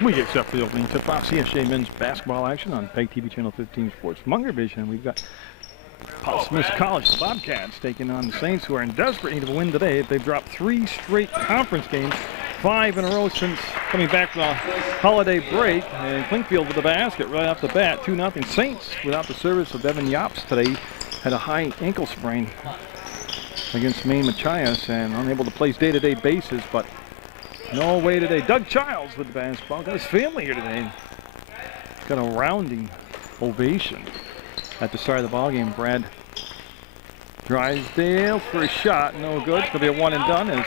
We get set for the opening tip-off CSJ men's basketball action on PEGTV Channel 15 Sports Munger Vision. We've got Paul Smith College, the Bobcats, taking on the Saints, who are in desperate need of a win today. They've dropped 3 straight conference games, 5 in a row since coming back from the holiday break. And Clinkfield with the basket right off the bat, 2-0. Saints, without the service of Evan Yops today, had a high ankle sprain against Maine Machias and unable to play day-to-day basis, but no way today. Doug Childs with the basketball. Got his family here today. Got a rounding ovation at the start of the ball game. Brad Drysdale for a shot. No good. It's going to be a one and done as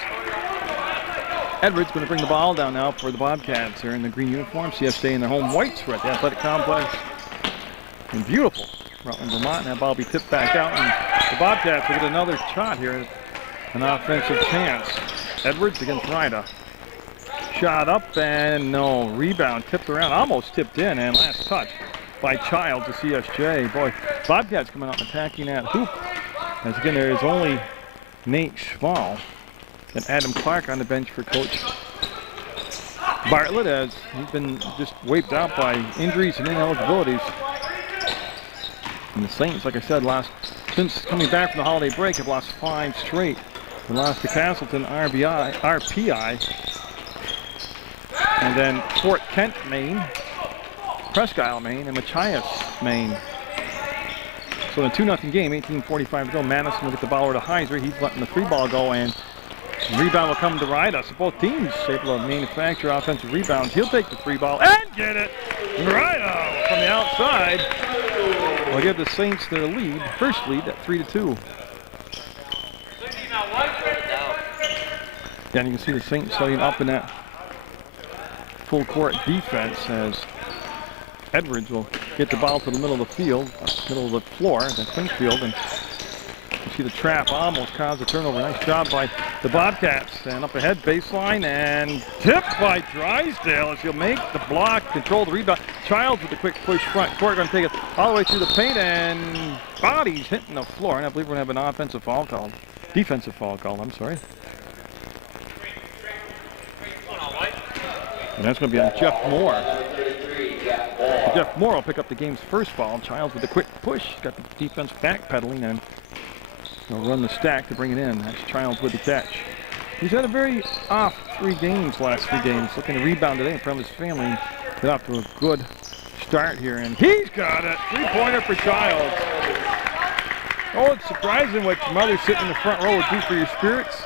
Edwards going to bring the ball down now for the Bobcats. They're in the green uniform. CSJ in their home whites. We're at the athletic complex in beautiful Rutland, Vermont. And that ball will be tipped back out. And the Bobcats will get another shot here. An offensive chance. Edwards against Ryda. Shot up and no. Rebound tipped around, almost tipped in, and last touch by Childs to CSJ. Boy, Bobcats coming out and attacking that hoop. As again, there is only Nate Schwall and Adam Clark on the bench for Coach Bartlett, as he's been just wiped out by injuries and ineligibilities. And the Saints, like I said, since coming back from the holiday break, have lost 5 straight. They lost to Castleton, RPI. And then Fort Kent, Maine, Presque Isle, Maine, and Machias, Maine. So in a 2-0 game, 18:45 to go. Madison will get the ball over to Heiser. He's letting the free ball go, and rebound will come to Ryda. So both teams able to manufacture offensive rebounds. He'll take the free ball and get it. Ryda from the outside will give the Saints their lead, first lead at 3-2. Yeah, and you can see the Saints setting up in that full court defense as Edwards will get the ball to the middle of the field, middle of the floor, the Clinkfield, and you see the trap almost caused a turnover. Nice job by the Bobcats. And up ahead, baseline, and tipped by Drysdale as he'll make the block, control the rebound. Childs with the quick push front court, going to take it all the way through the paint, and bodies hitting the floor. And I believe we're going to have an offensive foul called, defensive foul called, I'm sorry. And that's going to be on Jeff Moore. Jeff Moore will pick up the game's first foul. Childs with a quick push. Got the defense backpedaling, and he'll run the stack to bring it in. That's Childs with the catch. He's had a very off 3 games, last 3 games. Looking to rebound today in front of his family. Get off to a good start here, and he's got it. 3-pointer for Childs. Oh, it's surprising what your mother sitting in the front row would do for your spirits.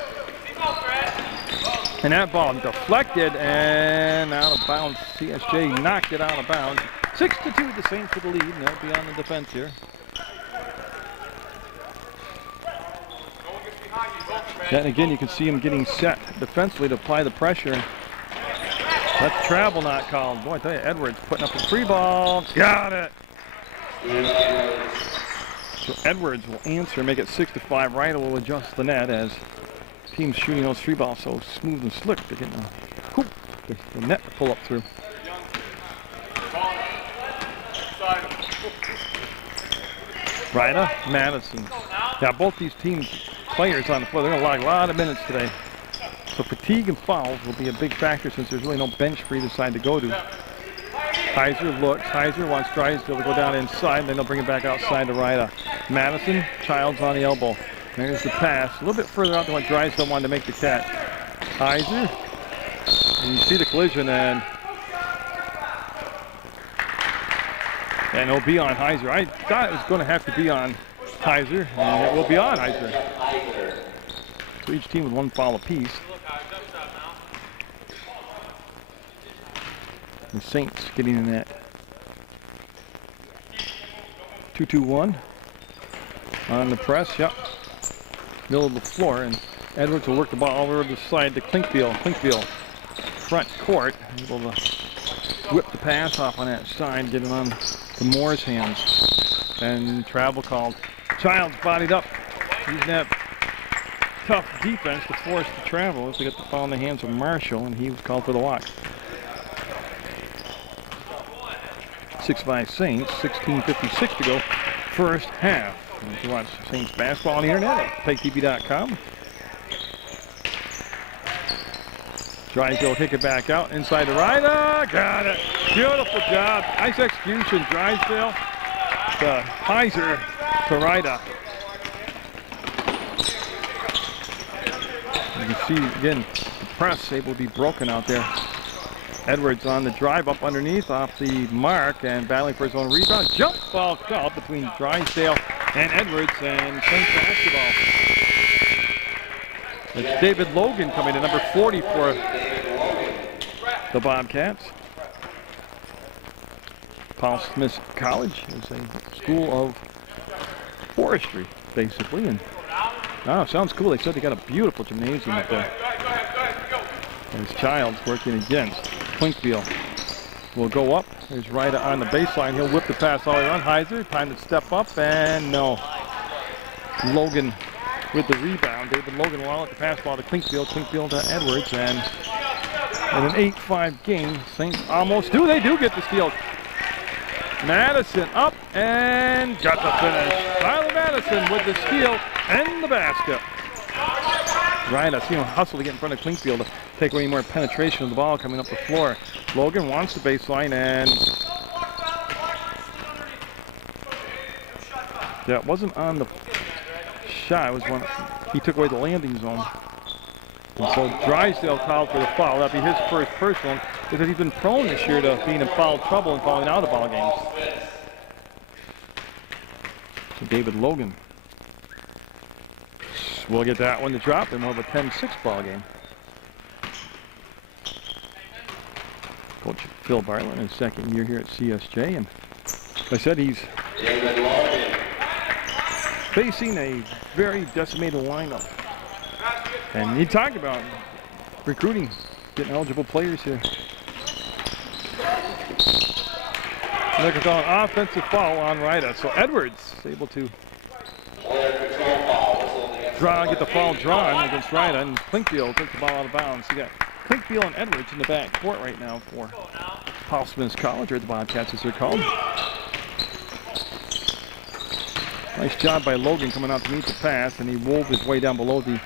And that ball deflected and out of bounds. CSJ knocked it out of bounds. 6-2, the Saints with the lead, and they'll be on the defense here. And again, you can see him getting set defensively to apply the pressure. That's travel not called. Boy, I tell you, Edwards putting up the free ball. Got it. So Edwards will answer, make it 6-5. Ryder will adjust the net as teams shooting those free balls so smooth and slick. They're getting a hoop, the net to pull up through. Ryder, Madison. Yeah, both these teams' players on the floor, they're going to log a lot of minutes today. So fatigue and fouls will be a big factor since there's really no bench for either side to go to. Heiser looks. Heiser wants Drysdale to go down inside, then they'll bring it back outside to Ryder. Madison, Childs on the elbow. There's the pass. A little bit further out than what Drysdale wanted to make the catch. Heiser. And you see the collision, and it'll be on Heiser. I thought it was going to have to be on Heiser, and it will be on Heiser. So each team with 1 foul apiece. The Saints getting in that 2-2-1 on the press. Yep. Middle of the floor, and Edwards will work the ball over to the side to Clinkfield. Clinkfield, front court, able to whip the pass off on that side, get it on to Moore's hands. And travel called. Childs bodied up. Using that tough defense to force the travel as they get the ball in the hands of Marshall, and he was called for the walk. 6-5 Saints, 16:56 to go, first half. And you can watch Saints basketball on the internet at PEGTV.com. Drysdale kick it back out inside the Ryda. Got it. Beautiful job. Nice execution, Drysdale. To Heiser to Ryda. You can see again the press able to be broken out there. Edwards on the drive up underneath off the mark and battling for his own rebound. Jump ball call between Drysdale and Edwards and St. basketball. It's David Logan coming to number 40 for the Bobcats. Paul Smith College is a school of forestry, basically. And sounds cool. They said they got a beautiful gymnasium up there. There's Childs working against Clinkfield. Will go up. There's Ryda on the baseline. He'll whip the pass all around. Heiser, time to step up, and no. Logan with the rebound. David Logan will let the pass ball to Clinkfield. Clinkfield to Edwards, and in an 8-5 game, St. almost do get the steal. Madison up and got the finish. Tyler Madison with the steal and the basket. Ryda, see him hustle to get in front of Clinkfield to take away more penetration of the ball coming up the floor. Logan wants the baseline, and that wasn't on the shot. It was when he took away the landing zone. And so Drysdale called for the foul. That'll be his first personal, because he's been prone this year to being in foul trouble and falling out of ball games. So David Logan will get that one to drop in more of a 10-6 ball game. Coach Phil Bartlett in his second year here at CSJ, and like I said, he's facing a very decimated lineup. And he talked about recruiting, getting eligible players here. They're calling an offensive foul on Ryda. So Edwards is able to get the foul drawn against Ryda, and Clinkfield took the ball out of bounds. You got Clinkfield and Edwards in the back court right now for Paul Smith College, or the Bobcats as they're called. Nice job by Logan coming out to meet the pass, and he wove his way down below the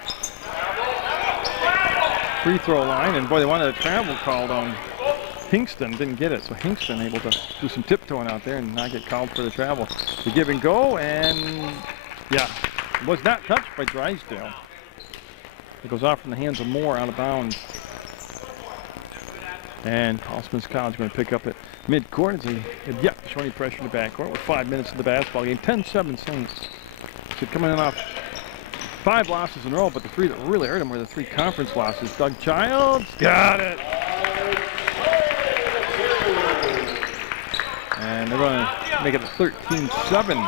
free throw line. And boy, they wanted a travel called on Hingston, didn't get it. So Hingston able to do some tiptoeing out there and not get called for the travel. The give and go, and yeah, was not touched by Drysdale. It goes off from the hands of Moore out of bounds. And Paul Smith College going to pick up at midcourt as they have showing pressure in the backcourt with 5 minutes in the basketball game. 10-7 Saints. So coming in off 5 losses in a row, but the 3 that really hurt them were the 3 conference losses. Doug Childs got it. And they're going to make it a 13-7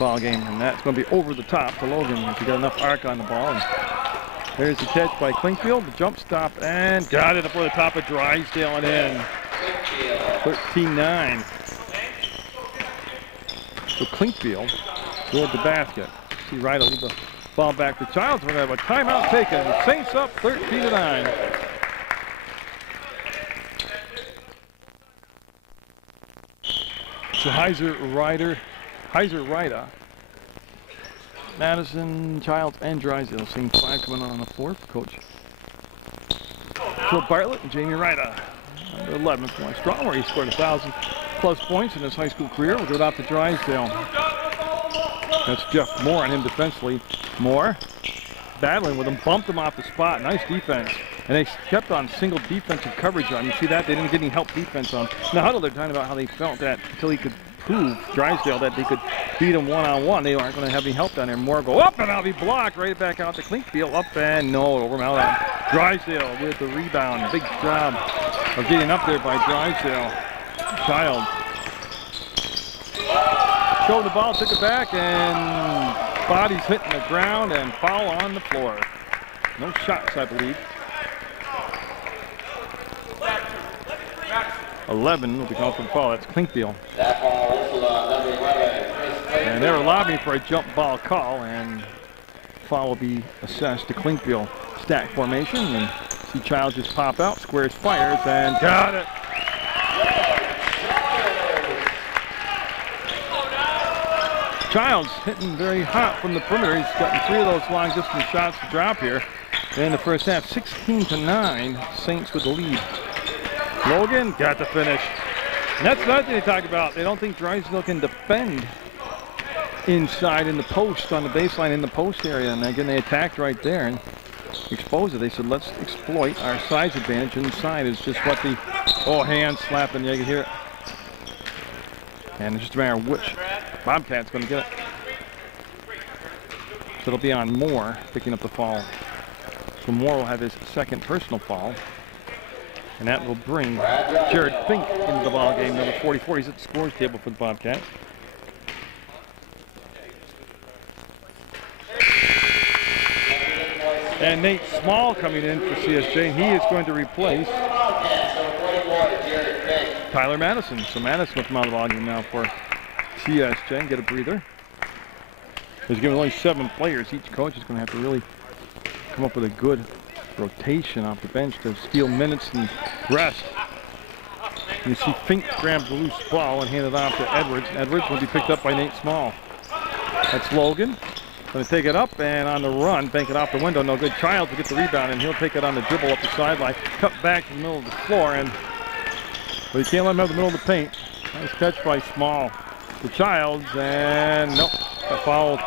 ball game, and that's going to be over the top to Logan if he got enough arc on the ball. And there's the catch by Clinkfield, the jump stop, and got it up over the top of Drysdale and in. 13-9. So Clinkfield toward the basket. See Ryda leave the ball back to Childs. We're going to have a timeout taken. Saints up 13-9. So Heiser, Ryda, Madison, Childs, and Drysdale. Seeing 5 coming on the floor for Coach Phil Bartlett and Jamie Ryda. Under 11 points strong, where he scored 1,000+ points in his high school career. We'll go out to Drysdale. That's Jeff Moore on him defensively. Moore battling with him, bumped him off the spot. Nice defense. And they kept on single defensive coverage on him. You see that? They didn't get any help defense on. In the huddle, they're talking about how they felt that until he could prove Drysdale that they could beat him one-on-one, they aren't going to have any help down there. Moore go up, and I'll be blocked. Right back out to Clinkfield. Up and no, over out. Drysdale with the rebound. Big job of getting up there by Drysdale. Child showed the ball, took it back, and body's hitting the ground and foul on the floor. No shots, I believe. 11 will be called for the foul. That's Clinkfield. And they were lobbying for a jump ball call, and foul will be assessed to Clinkfield. Stack formation, and see Childs just pop out, squares, fires, and got it. Childs hitting very hot from the perimeter. He's gotten 3 of those long distance shots to drop here. in the first half. 16-9, Saints with the lead. Logan got the finish. And that's another thing they talk about. They don't think Drysdale can defend inside in the post, on the baseline in the post area. And again, they attacked right there and exposed it. They said, let's exploit our size advantage inside. Is just what the, hand slapping. You can hear it. And it's just a matter of which Bobcat's going to get it. So it'll be on Moore picking up the foul. So Moore will have his second personal foul. And that will bring Jared Fink into the ball game, number 44. He's at the scores table for the Bobcats. And Nate Small coming in for CSJ. He is going to replace Tyler Madison. So Madison will come out of the ball game now for CSJ and get a breather. There's given only 7 players. Each coach is going to have to really come up with a good rotation off the bench to steal minutes and rest. You see Fink grabs the loose ball and hand it off to Edwards. Edwards will be picked up by Nate Small. That's Logan. Going to take it up and on the run, bank it off the window. No good. Childs will get the rebound and he'll take it on the dribble up the sideline. Cut back to the middle of the floor, and but you can't let him have the middle of the paint. Nice catch by Small. To Childs, and nope, got fouled.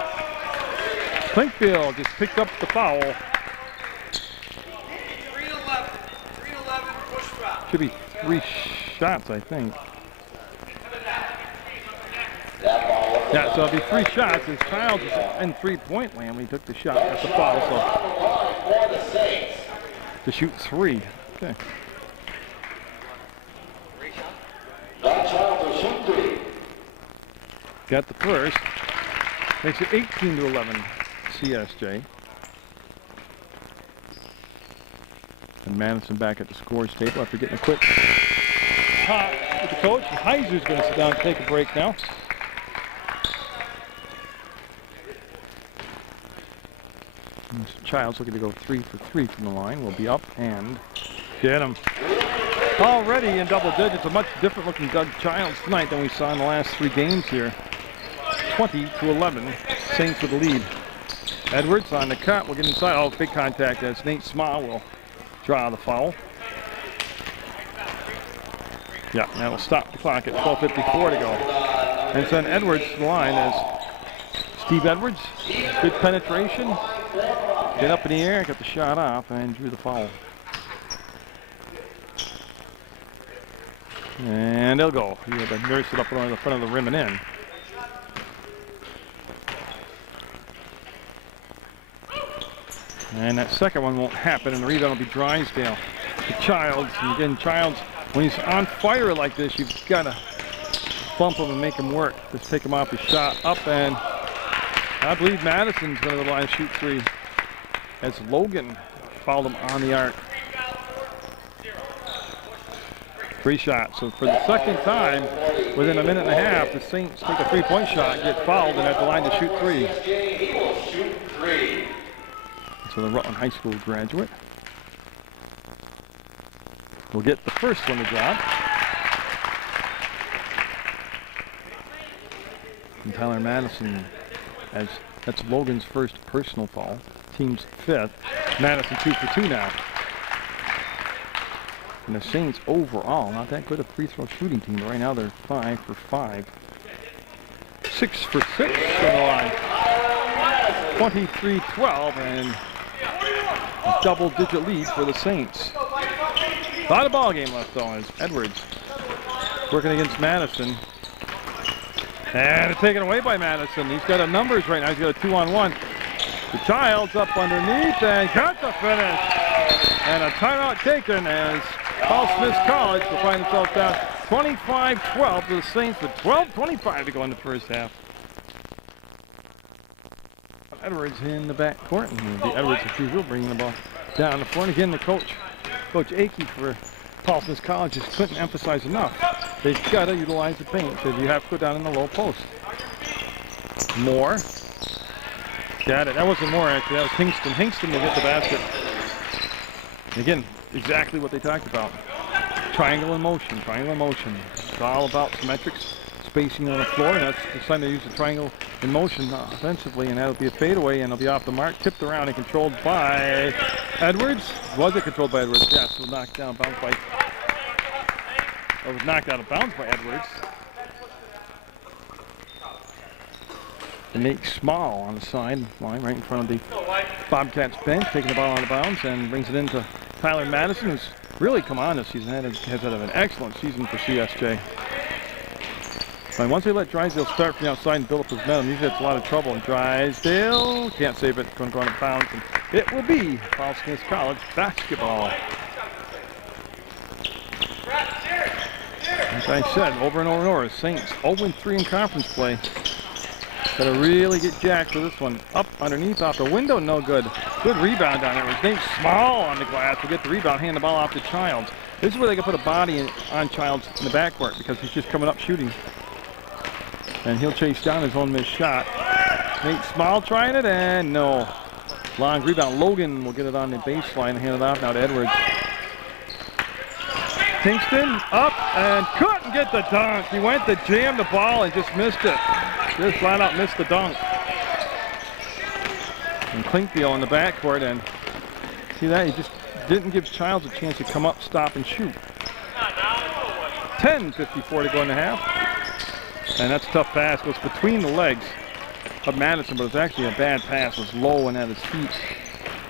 Clinkfield just picked up the foul. Should be 3 shots, I think. Yeah, so it'll be 3 shots as Childs is in 3-point land when he took the shot. That's the foul, so to shoot 3. Okay. Got the first. Makes it 18-11, CSJ. And Madison back at the scores table after getting a quick talk with the coach. Heiser's going to sit down and take a break now. And Childs looking to go 3 for 3 from the line. Will be up and get him. Already in double digits. A much different looking Doug Childs tonight than we saw in the last 3 games here. 20-11. Saints with the lead. Edwards on the cut. We'll get inside. Oh, big contact as Nate Small will draw the foul. Yeah, that will stop the clock at 12:54 to go. And send Edwards to the line as Steve Edwards. Good penetration. Get up in the air, got the shot off, and drew the foul. And they'll go. He had to nurse it up on the front of the rim and in. And that second one won't happen, and the rebound will be Drysdale to Childs. And again, Childs, when he's on fire like this, you've got to bump him and make him work. Just take him off his shot. Up, and I believe Madison's going to go to the line and shoot 3 as Logan fouled him on the arc. 3 shots. So for the second time within a minute and a half, the Saints take a 3-point shot, get fouled, and at the line to shoot 3. So the Rutland High School graduate will get the first one to drop. And Tyler Madison, as that's Logan's first personal foul. Team's 5th. Madison 2 for 2 now. And the Saints overall, not that good a free throw shooting team. Right now they're 5 for 5. 6 for 6 on the line. 23-12 and a double-digit lead for the Saints. A lot of ball game left though as Edwards working against Madison. And it's taken away by Madison. He's got a numbers right now. He's got a 2-on-1. The Childs up underneath and got the finish. And a timeout taken as Paul Smith College will find themselves down 25-12 to the Saints with 12:25 to go in the first half. Edwards in the back court, and the Edwards, if you will, bringing the ball down the floor. And again, the Coach Akey for Paul Smith College just couldn't emphasize enough. They've got to utilize the paint, so you have to go down in the low post. Moore. Got it. That wasn't Moore, actually. That was Hingston. Hingston will get the basket. And again, exactly what they talked about. Triangle in motion, triangle in motion. It's all about symmetrics, spacing on the floor, and that's the time they use the triangle in motion offensively, and that'll be a fadeaway, and it'll be off the mark, tipped around and controlled by Edwards, was it controlled by Edwards? Yes, was knocked down, bounced by, or was knocked out of bounds by Edwards. And Nate Small on the side line, right in front of the Bobcats bench, taking the ball out of bounds and brings it into Tyler Madison, who's really come on this season, has had an excellent season for CSJ. And once they let Drysdale start from the outside and build up his momentum, usually it's a lot of trouble. And Drysdale can't save it, going to go out of bounds. And it will be Falls Smith College basketball. As I said, over and over and over, Saints 0-3 in conference play. Got to really get jacked for this one. Up underneath, off the window, no good. Good rebound down there. It was Nate Small on the glass to get the rebound, hand the ball off to Childs. This is where they can put a body on Childs in the backcourt because he's just coming up shooting. And he'll chase down his own missed shot. Nate Small trying it, and no. Long rebound. Logan will get it on the baseline and hand it off now to Edwards. Kingston up and couldn't get the dunk. He went to jam the ball and just missed it. Just flat out missed the dunk. And Clinkfield in the backcourt, and see that? He just didn't give Childs a chance to come up, stop, and shoot. 10:54 to go in the half. And that's a tough pass. Goes between the legs of Madison, but it's actually a bad pass. It was low and at his feet.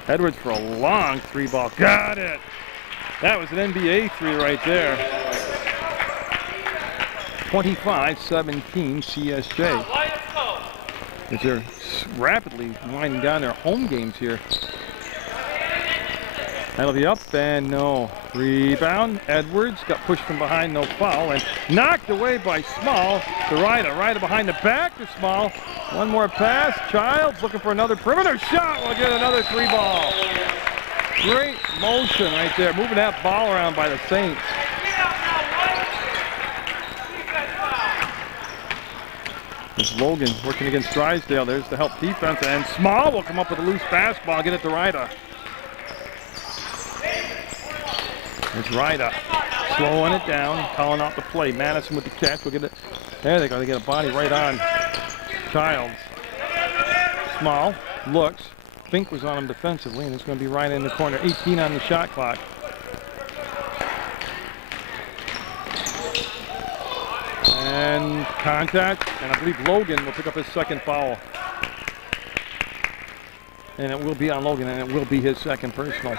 Edwards for a long three ball. Got it. That was an NBA three right there. 25-17 CSJ. As they're rapidly winding down their home games here. That'll be up and no. Rebound. Edwards got pushed from behind, no foul, and knocked away by Small. To Ryder. Ryder behind the back to Small. One more pass. Childs looking for another perimeter shot. We'll get another three ball. Great motion right there. Moving that ball around by the Saints. There's Logan working against Drysdale. There's the help defense, and Small will come up with a loose basketball. Get it to Ryder. There's Ryder slowing it down, calling out the play. Madison with the catch. We'll get it. There they go. They get a body right on Childs. Small looks. Fink was on him defensively, and it's going to be right in the corner. 18 on the shot clock. And contact, and I believe Logan will pick up his second foul. And it will be on Logan, and it will be his second personal.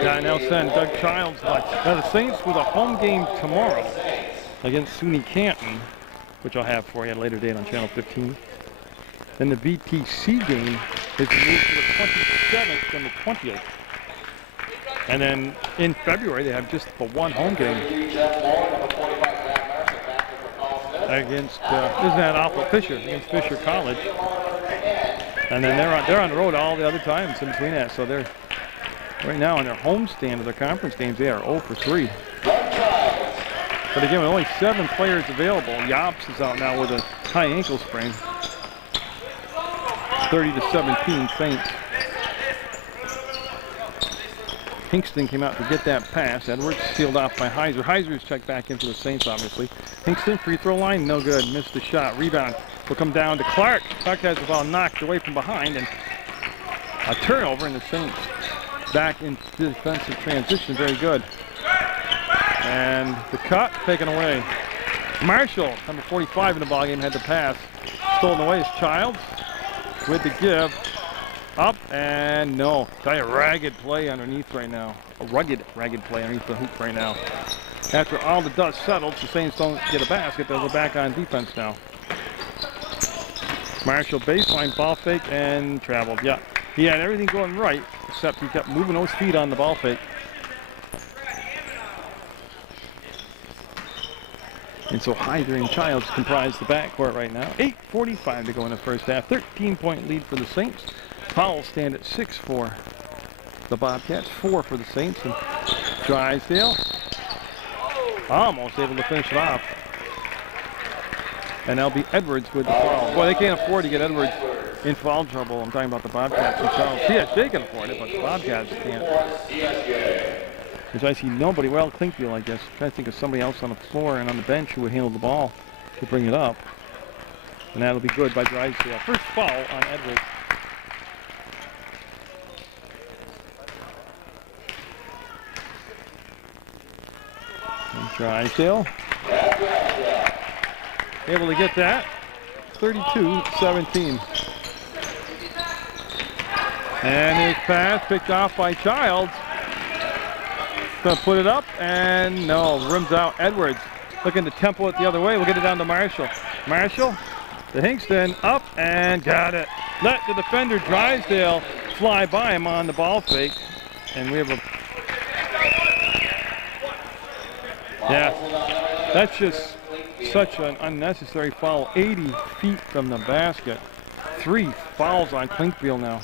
Yeah, now send Doug Childs. Now the Saints with a home game tomorrow against SUNY Canton, which I'll have for you at a later date on Channel 15. Then the VTC game is moved to the 27th and the 20th. And then in February, they have just the one home game against, isn't that awful, Fisher, against Fisher College. And then they're on the road all the other times in between that. So they're right now on their homestand of their conference games, they are 0-3. But again, with only 7 players available, Yops is out now with a high ankle sprain. 30-17 Saints. Hingston came out to get that pass. Edwards sealed off by Heiser. Heiser's checked back into the Saints, obviously. Hingston, free throw line, no good. Missed the shot. Rebound will come down to Clark. Clark has the ball knocked away from behind, and a turnover, and the Saints back in defensive transition. Very good. And the cut taken away. Marshall, number 45 in the ballgame, had the pass. Stolen away is Childs with the give. Up and no. Tell you, ragged play underneath right now. A rugged, ragged play underneath the hoop right now. After all the dust settles, the Saints don't get a basket. They'll go back on defense now. Marshall baseline, ball fake, and traveled. Yeah, he had everything going right, except he kept moving those feet on the ball fake. And so Hyder and Childs comprise the backcourt right now. 8:45 to go in the first half. 13-point lead for the Saints. Fouls stand at 6 for the Bobcats, 4 for the Saints. And Drysdale almost able to finish it off. And that'll be Edwards with the foul. Boy, they can't afford to get Edwards in foul trouble. I'm talking about the Bobcats themselves. CSJ can afford it, but the Bobcats can't. Because I see nobody. Well, Clinkfield, I guess. I'm trying to think of somebody else on the floor and on the bench who would handle the ball to bring it up. And that'll be good by Drysdale. First foul on Edwards. Drysdale able to get that. 32-17. And his pass picked off by Childs. Gonna put it up, and no, rims out. Edwards looking to tempo it the other way. We'll get it down to Marshall. Marshall to Hingston, up and got it. Let the defender Drysdale fly by him on the ball fake, and we have a. Yeah, that's just such an unnecessary foul. 80 feet from the basket. 3 fouls on Klinkfield now.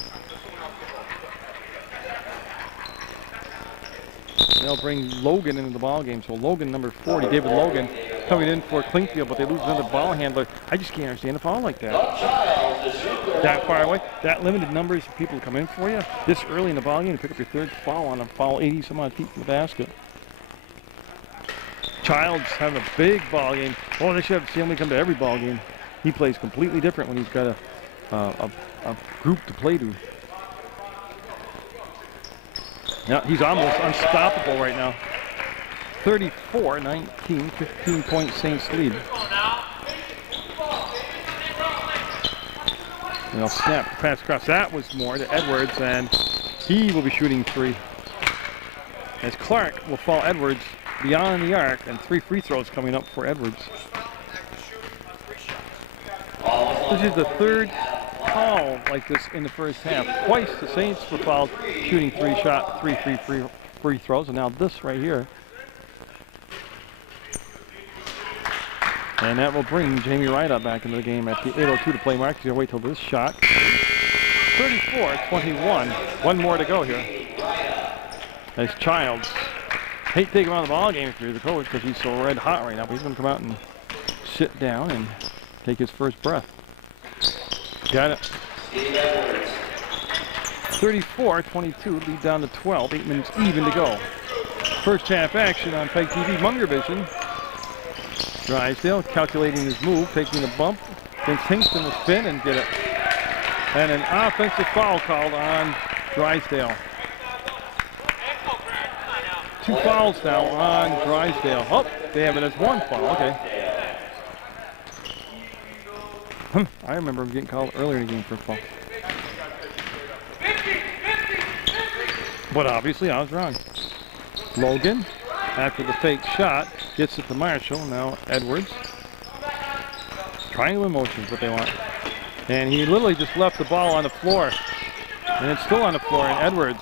They'll bring Logan into the ball game. So Logan, number 40, David Logan, coming in for Klinkfield, but they lose another ball handler. I just can't understand a foul like that. That far away, that limited numbers of people to come in for you this early in the ball game to pick up your 3rd foul on a foul 80 some odd feet from the basket. Childs having a big ball game. Oh, they should have seen him come to every ball game. He plays completely different when he's got a group to play to. Yeah, he's almost unstoppable right now. 34-19, 15-point Saints lead. And they'll snap the pass across. That was more to Edwards, and he will be shooting 3. As Clark will fall Edwards beyond the arc, and 3 free throws coming up for Edwards. This is the 3rd foul like this in the first half. Twice the Saints were fouled shooting 3 free throws, and now this right here. And that will bring Jamie Ryda back into the game at the 8:02 to play mark. He's gonna wait till this shot. 34-21. 1 more to go here. As Childs. Hate taking him out of the ball game if you're the coach because he's so red hot right now, but he's gonna come out and sit down and take his first breath. Got it. 34-22, lead down to 12, 8 minutes even to go. First half action on PEGTV, Munger Vision. Drysdale calculating his move, taking a bump. Vince Hingston will spin and get it. And an offensive foul called on Drysdale. 2 fouls now on Drysdale. Oh, they have it as 1 foul, okay. I remember him getting called earlier in the game for a foul. But obviously I was wrong. Logan, after the fake shot, gets it to Marshall. Now Edwards. Triangle motion is what they want. And he literally just left the ball on the floor. And it's still on the floor, and Edwards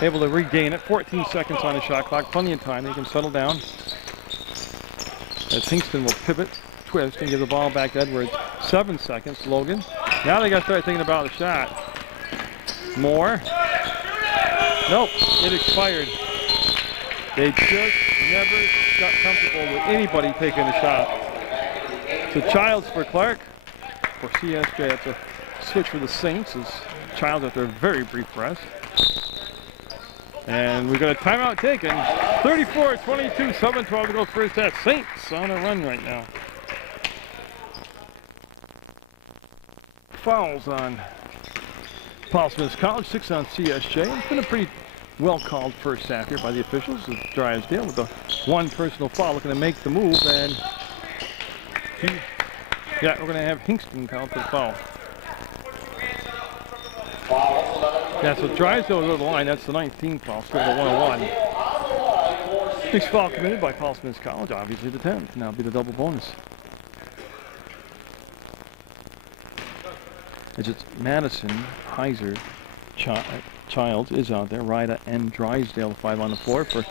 able to regain it. 14 seconds on the shot clock. Plenty of time. They can settle down. As Hingston will pivot, twist, and give the ball back to Edwards. 7 seconds. Logan. Now they got to start thinking about the shot. Moore. Nope. It expired. They just never got comfortable with anybody taking a shot. So Childs for Clark. For CSJ, it's a switch for the Saints as Childs after a very brief rest. And we've got a timeout taken. 34-22, 7-12 to go first half. Saints on a run right now. Fouls on Paul Smith's College, 6 on CSJ. It's been a pretty well-called first half here by the officials. It's Drysdale with the 1 personal foul looking to make the move, and we're going to have Hingston count for the foul. Yeah, so Drysdale will go to the line. That's the 19th foul, still the 101. Next foul committed by Paul Smith's College, obviously the 10th. Now be the double bonus. It's Madison, Heiser, Childs is out there. Ryda and Drysdale, 5 on the floor for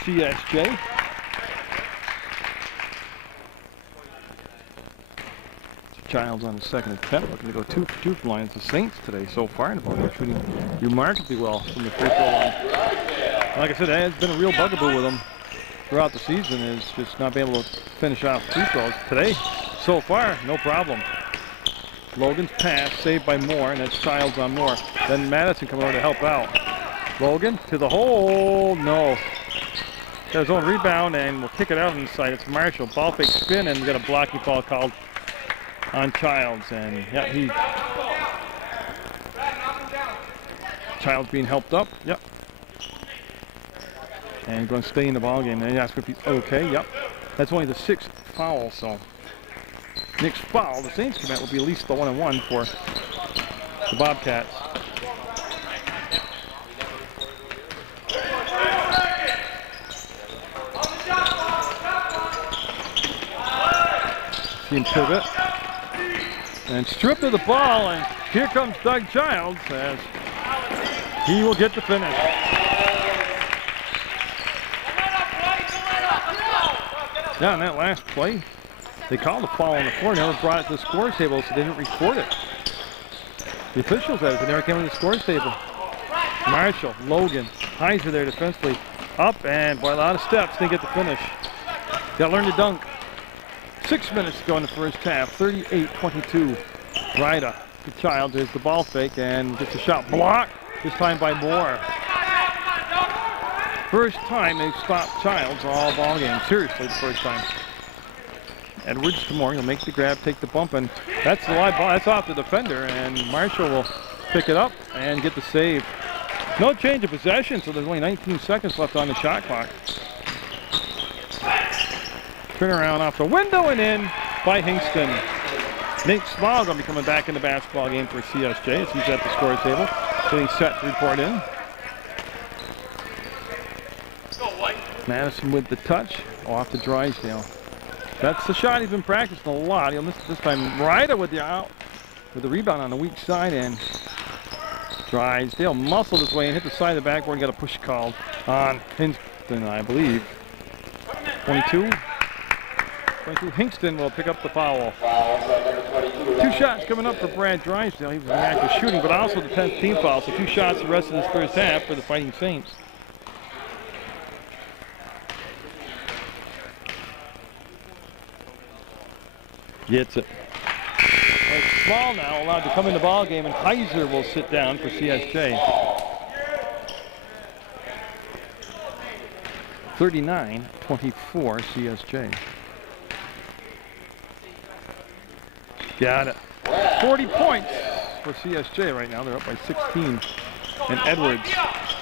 CSJ. Childs on the second attempt, looking to go 2 for 2 from line. It's the Saints today so far, and they're shooting remarkably well from the free throw line. Like I said, that has been a real bugaboo with them throughout the season, is just not being able to finish off free throws. Today, so far, no problem. Logan's pass saved by Moore, and that's Childs on Moore. Then Madison coming over to help out. Logan to the hole, no. Got his own rebound, and we'll kick it out inside. It's Marshall, ball fake spin, and we got a blocking foul called on Childs, and yeah, Childs being helped up. Yep. And going to stay in the ball game. They ask if he's okay. Yep. That's only the 6th foul, so next foul, the Saints commit will be at least the 1-and-1 for the Bobcats. Team pivot. And stripped of the ball, and here comes Doug Childs as he will get the finish. Yeah, on that last play, they called a foul on the floor, never brought it to the scores table, so they didn't record it. The officials have it, but never came to the scores table. Marshall, Logan, Heiser there defensively. Up, and by a lot of steps, they get the finish. Got to learn to dunk. 6 minutes to go in the first half, 38-22. Ryda to Childs, there's the ball fake, and gets a shot blocked, this time by Moore. First time they've stopped Childs all ball game. Seriously, the first time. Edwards to Moore. He'll make the grab, take the bump, and that's the live ball. That's off the defender, and Marshall will pick it up and get the save. No change of possession, so there's only 19 seconds left on the shot clock. Turnaround off the window and in by Hingston. Nate Small going to be coming back in the basketball game for CSJ as he's at the score table. So he's set to report in. Madison with the touch off to Drysdale. That's the shot he's been practicing a lot. He'll miss it this time. Ryda with the rebound on the weak side, and Drysdale muscled his way and hit the side of the backboard and got a push called on Hingston, I believe. 22 Hingston will pick up the foul. 2 shots coming up for Brad Drysdale. He was an active shooting, but also the 10th team foul. So 2 shots the rest of this first half for the Fighting Saints. Gets it. It's Small now allowed to come in the ball game, and Heiser will sit down for CSJ. 39-24 CSJ. Got it. 40 points for CSJ right now. They're up by 16. And Edwards.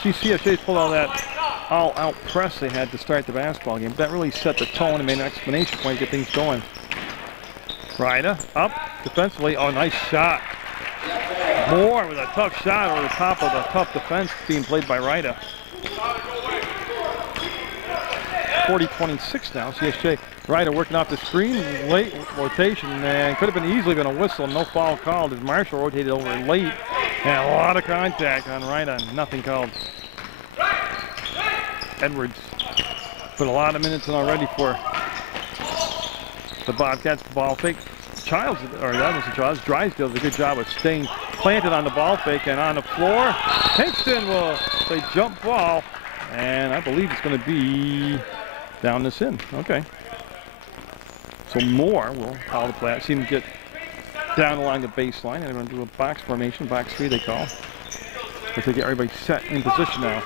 See, CSJ's pulled all that all-out press they had to start the basketball game. But that really set the tone and made an explanation point to get things going. Ryda up defensively. Oh, nice shot. Moore with a tough shot over the top of the tough defense being played by Ryda. 40-26 now. CSJ. Ryda working off the screen, late rotation, and could have been easily been a whistle. No foul called as Marshall rotated over late, and a lot of contact on Ryda. Nothing called. Edwards put a lot of minutes in already for the Bobcats. The ball fake. Childs, or that was the Childs. Drysdale does a good job of staying planted on the ball fake and on the floor. Hingston will say jump ball, and I believe it's going to be down this end. Okay. So Moore will call the play. I see him get down along the baseline, and they're going to do a box formation, box 3 they call. But they get everybody set in position now.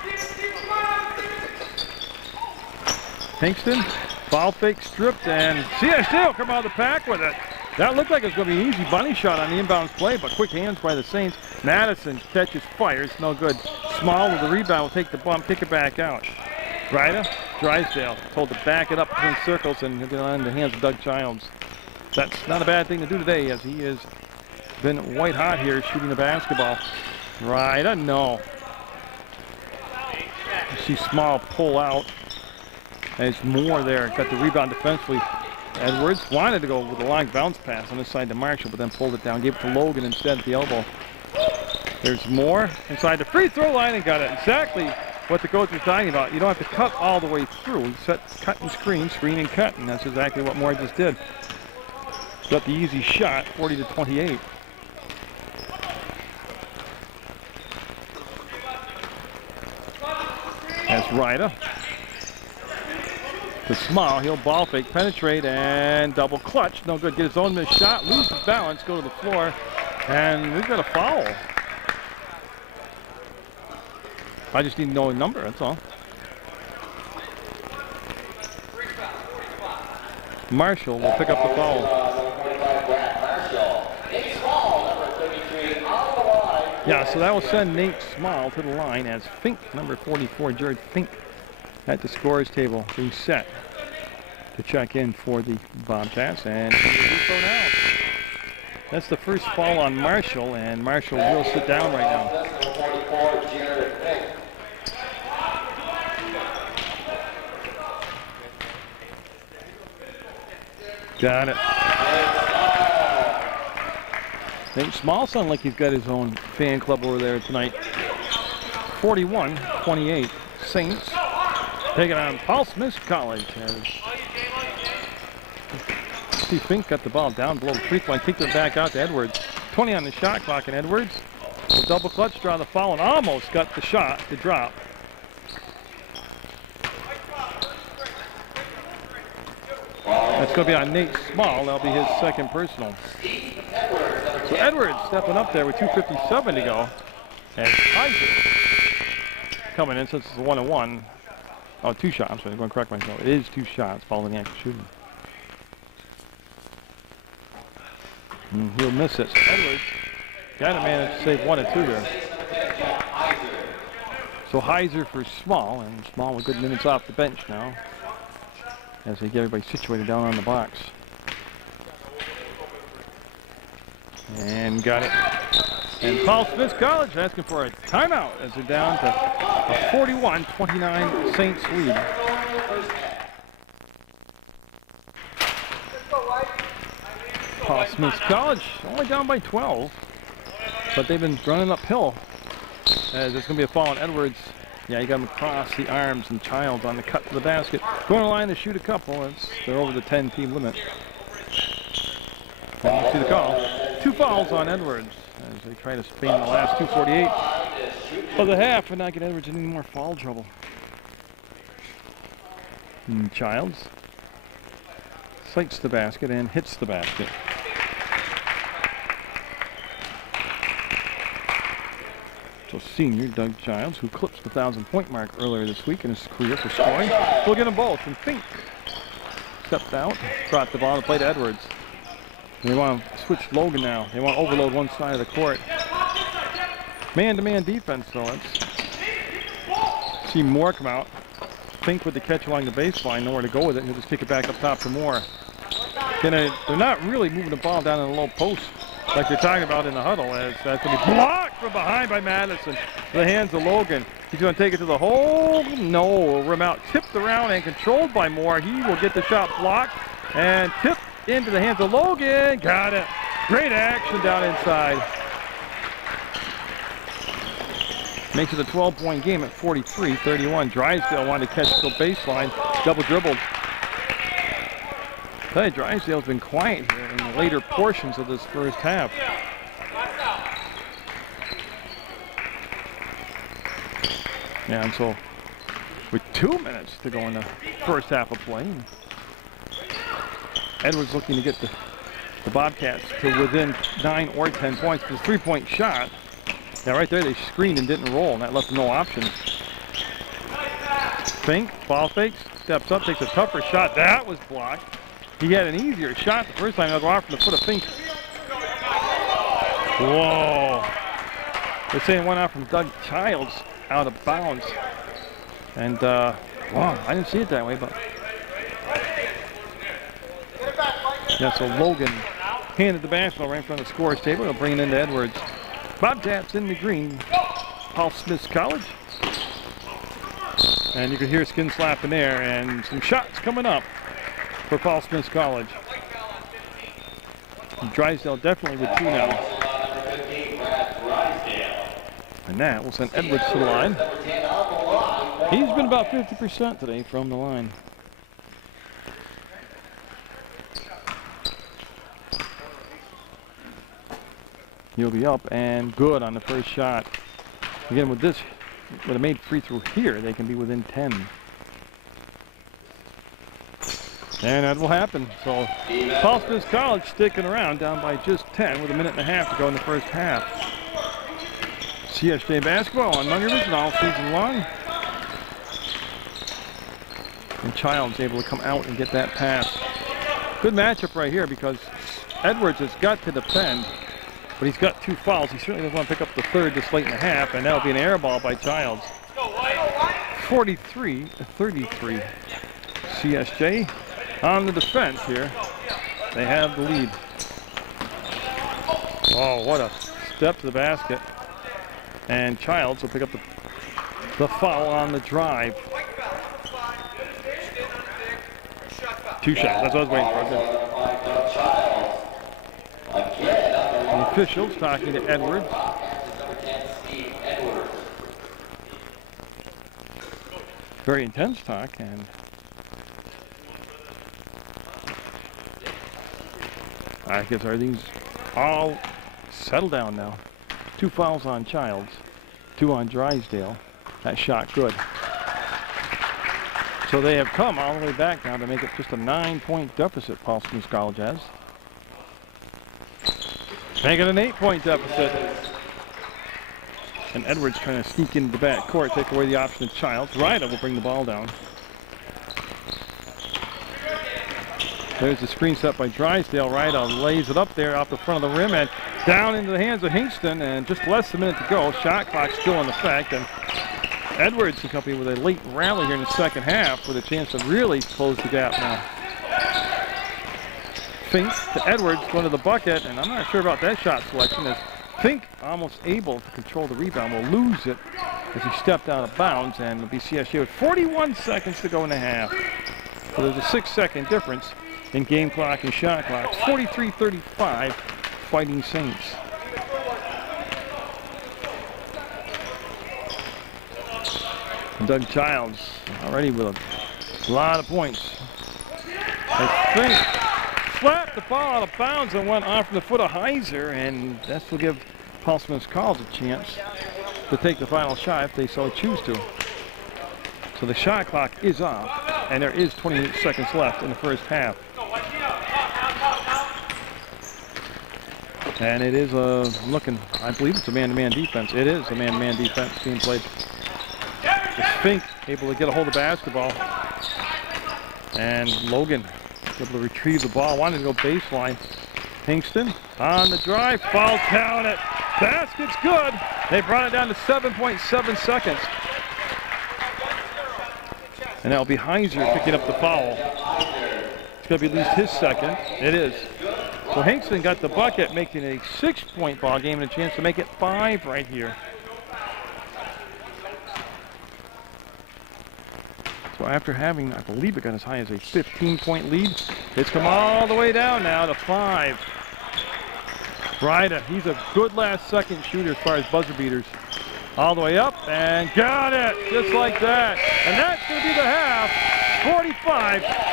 Hingston, foul fake stripped, and CSJ will come out of the pack with it. That looked like it was going to be an easy bunny shot on the inbounds play, but quick hands by the Saints. Madison catches, fires, no good. Small with the rebound will take the bump, kick it back out. Ryda, Drysdale told to back it up between circles and get on the hands of Doug Childs. That's not a bad thing to do today, as he has been white hot here shooting the basketball. Ryda, no. You see Small pull out. There's Moore there, got the rebound defensively. Edwards wanted to go with a long bounce pass on this side to Marshall, but then pulled it down, gave it to Logan instead at the elbow. There's Moore inside the free throw line and got it. Exactly what the coach was talking about. You don't have to cut all the way through. You set cut and screen, screen and cut, and that's exactly what Moore just did. Got the easy shot, 40-28. That's Ryda. To Small, he'll ball fake, penetrate, and double clutch. No good. Get his own missed shot, loses balance, go to the floor, and we've got a foul. I just need to know a number, that's all. Marshall will pick up the foul. Yeah, so that will send Nate Small to the line as Fink, number 44, Jared Fink, at the scorer's table, being set to check in for the Bobcats, and he will do so now. That's the first foul on Marshall, and Marshall will sit down right now. Got it. Nate Small sounds like he's got his own fan club over there tonight. 41-28 Saints taking on Paul Smith College. As Steve Fink got the ball down below the free throw line, kicked it back out to Edwards. 20 on the shot clock, and Edwards will double clutch, draw the foul, and almost got the shot to drop. That's going to be on Nate Small. That'll be his second personal. So Edwards stepping up there with 2:57 to go. And Heiser coming in since it's a 1-1. Oh, 2 shots. I'm sorry, I'm going to correct myself. It is 2 shots. Ball in the act of shooting. And he'll miss it. So Edwards got to manage to save 1 and 2 there. So Heiser for Small, and Small with good minutes off the bench now, as they get everybody situated down on the box. And got it. And Paul Smith College asking for a timeout as they're down to a 41-29 Saints lead. Paul Smith College only down by 12, but they've been running uphill. As there's going to be a foul on Edwards. Yeah, you got him across the arms, and Childs on the cut to the basket. Going to line to shoot a couple. They're over the 10-team limit. And you see the call. 2 fouls on Edwards as they try to span the last 2:48 of the half and not get Edwards in any more foul trouble. And Childs sights the basket and hits the basket. So senior Doug Childs, who clipped the 1,000-point mark earlier this week in his career for scoring, will get them both. And Fink stepped out, brought the ball to play to Edwards. And they want to switch Logan now. They want to overload one side of the court. Man-to-man defense, though. Let's see Moore come out. Fink with the catch along the baseline, nowhere to go with it. He'll just kick it back up top for Moore. They're not really moving the ball down in the low post like they're talking about in the huddle, as that's going to be blocked from behind by Madison. To the hands of Logan. He's going to take it to the hole. No, rim out. Tipped around and controlled by Moore. He will get the shot blocked and tipped into the hands of Logan. Got it. Great action down inside. Makes it a 12-point game at 43-31. Drysdale wanted to catch the baseline. Double dribbled. I tell you, Drysdale's been quiet here in the later portions of this first half. Yeah, and so with 2 minutes to go in the first half of play, Edwards looking to get the Bobcats to within 9 or 10 points. His 3-point shot. Yeah, right there they screened and didn't roll, and that left them no options. Fink, ball fakes, steps up, takes a tougher shot. That was blocked. He had an easier shot the first time. That was off from the foot of Fink. Whoa. They're saying it went out from Doug Childs out of bounds. And, wow, I didn't see it that way, but. Yeah, so Logan handed the basketball right in front of the scorer's table. He'll bring it into Edwards. Bobcats in the green. Paul Smith College. And you can hear skin slapping there, and some shots coming up for Paul Smith College. And Drysdale definitely with 2 now. And that will send Edwards to the line. He's been about 50% today from the line. He'll be up and good on the first shot. Again, with this, with a made free throw here, they can be within 10. And that will happen. So Paul Smith College sticking around down by just 10 with 1.5 minutes to go in the first half. CSJ basketball on Munger Vision all season long. And Childs able to come out and get that pass. Good matchup right here because Edwards has got to defend, but he's got 2 fouls. He certainly doesn't want to pick up the third this late in the half, and that'll be an air ball by Childs. 43-33. CSJ on the defense here. They have the lead. Oh, what a step to the basket. And Childs will pick up the foul on the drive. 2 shots. That's what I was waiting for. The officials talking to Edwards. Very intense talk, and I guess everything's all settled down now. 2 fouls on Childs, 2 on Drysdale. That shot good. So they have come all the way back now to make it just a 9-point deficit, Paul Smith College has. Make it an 8-point deficit. And Edwards trying to sneak into the back court, take away the option of Childs. Ryda will bring the ball down. There's the screen set by Drysdale. Ryda lays it up there off the front of the rim and down into the hands of Hingston, and just less than a minute to go. Shot clock still in effect, and Edwards and company with a late rally here in the second half with a chance to really close the gap now. Fink to Edwards going to the bucket, and I'm not sure about that shot selection as Fink almost able to control the rebound, will lose it as he stepped out of bounds, and it'll be CSJ with 41 seconds to go in the half. So there's a 6-second difference in game clock and shot clock. 43-35, Fighting Saints. Doug Childs already with a lot of points. I think slapped the ball out of bounds and went off from the foot of Heiser, and that will give Paul Smith College a chance to take the final shot if they so choose to. So the shot clock is off, and there is 28 seconds left in the first half. And it is looking, I believe it's a man-to-man defense. It is a man-to-man defense being played. Fink able to get a hold of the basketball. And Logan able to retrieve the ball. Wanted to go baseline. Hingston on the drive. Foul count it. Basket's good. They brought it down to 7.7 seconds. And that'll be Heiser picking up the foul. It's going to be at least his second. It is. So Hingston got the bucket, making it a 6-point ball game and a chance to make it 5 right here. So after having, I believe it got as high as a 15-point lead, it's come all the way down now to 5. Ryda, he's a good last second shooter as far as buzzer beaters. All the way up and got it, just like that. And that's going to be the half,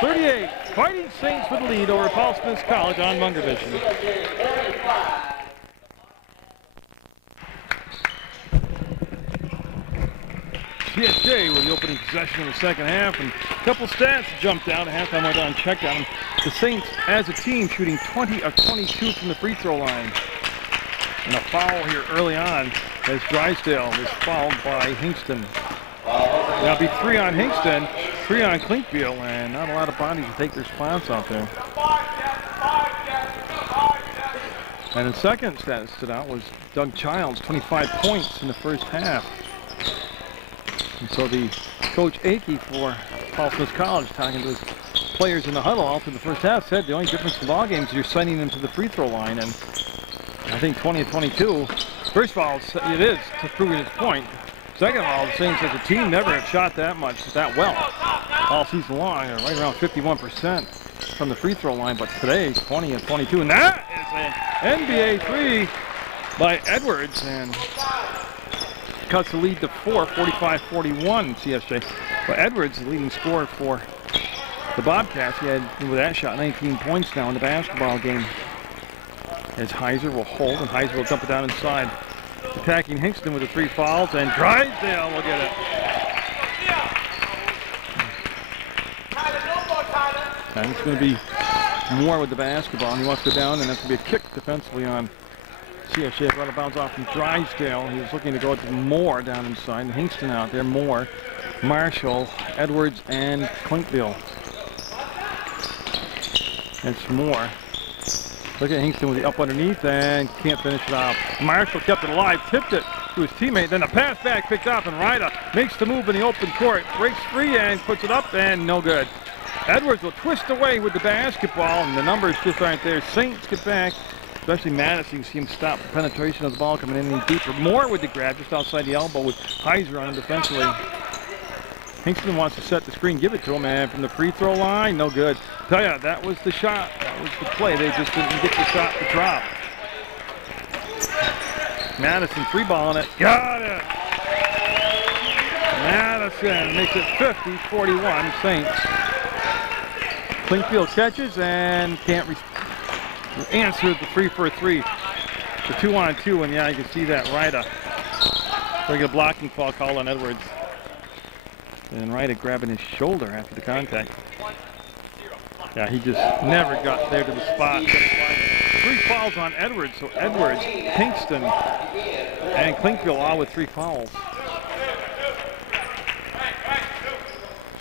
45-38. Fighting Saints with the lead over Paul Smith College on Munger Vision. CSJ with the opening possession in the second half, and a couple stats jumped out. Halftime went on, checked on them. The Saints, as a team, shooting 20 of 22 from the free throw line. And a foul here early on as Drysdale was fouled by Hingston. Now be 3 on Hingston, 3 on Klinkbiel, and not a lot of bodies to take their spots out there. And the second stat that stood out was Doug Childs, 25 points in the first half. And so the Coach Akey for Paul Smith College, talking to his players in the huddle all through the first half, said the only difference in ball games is you're sending them to the free throw line. And I think 20 of 22, first of all, it is to proving its point. Second of all, the Saints as a team never have shot that much, that well, all season long. They're right around 51% from the free throw line, but today, 20 of 22. And that is an NBA 3 by Edwards, and cuts the lead to 4, 45-41 CSJ. But Edwards, the leading scorer for the Bobcats, he had, with that shot, 19 points now in the basketball game. As Heiser will hold, and Heiser will dump it down inside. Attacking Hingston with the 3 fouls, and Drysdale will get it. And it's going to be Moore with the basketball. He wants to go down, and that's going to be a kick defensively on CSJ. Right out of bounds off from Drysdale. He was looking to go to Moore down inside. And Hingston out there. Moore, Marshall, Edwards, and Klinkbiel. It's Moore. Look at Hingston with the up underneath and can't finish it off. Marshall kept it alive, tipped it to his teammate. Then a pass back picked off, and Ryder makes the move in the open court. Breaks free and puts it up, and no good. Edwards will twist away with the basketball, and the numbers just aren't there. Saints get back, especially Madison. You see him stop the penetration of the ball coming in any deeper. Moore with the grab just outside the elbow with Heiser on him defensively. Hingston wants to set the screen, give it to him, and from the free throw line, no good. Tell ya, that was the shot. That was the play. They just didn't get the shot to drop. Madison free balling it. Got it! Madison makes it 50-41 Saints. Clinkfield catches and can't answer the 3 for 3. The 2-on-2, and yeah, you can see that Ryder. So get a blocking foul called on Edwards. And Ryder grabbing his shoulder after the contact. Yeah, he just never got there to the spot. 3 fouls on Edwards, so Edwards, Kingston, and Clinkfield all with 3 fouls.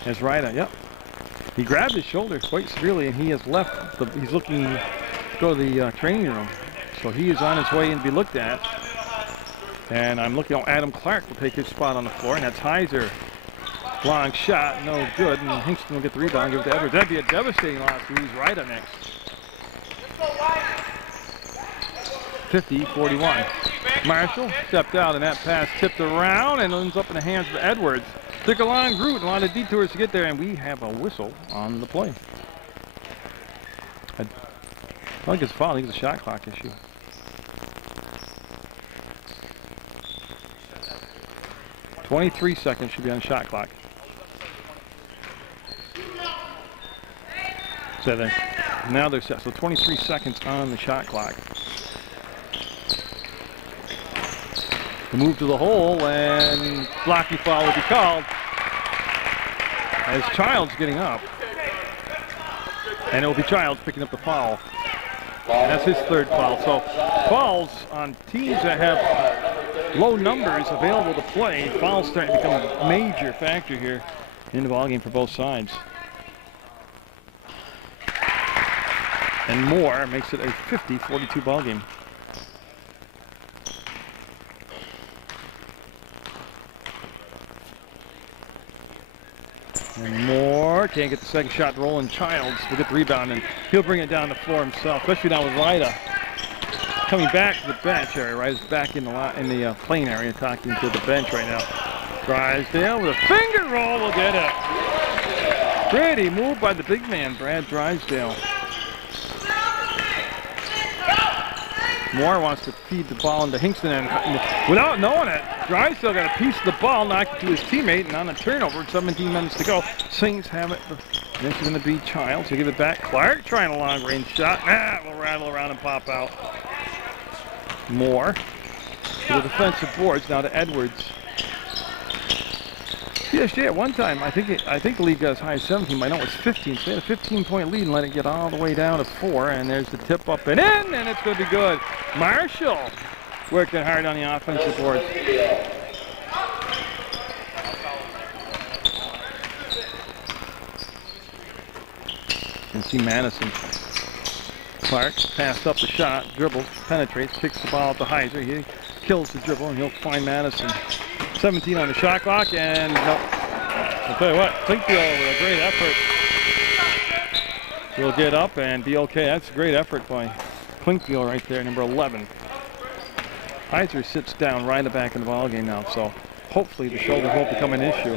There's Ryder, yep. He grabbed his shoulder quite severely, and he has left. He's looking to go to the training room. So he is on his way in to be looked at. And I'm looking at Adam Clark will take his spot on the floor, and that's Heiser. Long shot, no good, and Hingston will get the rebound and give it to Edwards. That'd be a devastating loss to lose Ryder next. 50-41. Marshall stepped out, and that pass tipped around and ends up in the hands of Edwards. Took a long route and a lot of detours to get there, and we have a whistle on the play. I don't think it's a foul. I think it's a shot clock issue. .23 seconds should be on the shot clock. So then, now they're set. So 23 seconds on the shot clock. The move to the hole, and blocking foul will be called as Childs getting up. And it will be Childs picking up the foul. And that's his 3rd foul. So fouls on teams that have low numbers available to play, fouls starting to become a major factor here in the ballgame for both sides. And Moore makes it a 50-42 ballgame. And Moore can't get the second shot rolling. Childs will get the rebound, and he'll bring it down the floor himself, especially now with Ryder coming back to the bench area. Ryder's back in the playing area talking to the bench right now. Drysdale with a finger roll will get it. Pretty move by the big man, Brad Drysdale. Moore wants to feed the ball into Hingston, and without knowing it, Drysdale got a piece of the ball, knocked it to his teammate, and on a turnover, 17 minutes to go. Saints have it. This is going to be Childs. He'll give it back. Clark trying a long-range shot. Will rattle around and pop out. Moore to the defensive boards, now to Edwards. CSJ at one time, I think the league got as high as 17, but I know it's 15. So they had a 15-point lead and let it get all the way down to 4. And there's the tip up and in, and it's going to be good. Marshall working hard on the offensive boards. You can see Madison. Clark passed up the shot, dribbles, penetrates, kicks the ball out to Heiser. He kills the dribble, and he'll find Madison. 17 on the shot clock, and nope. I'll tell you what, Clinkfield with a great effort will get up and be okay. That's a great effort by Clinkfield right there, number 11. Heiser sits down right back in the ballgame now, so hopefully the shoulder won't become an issue.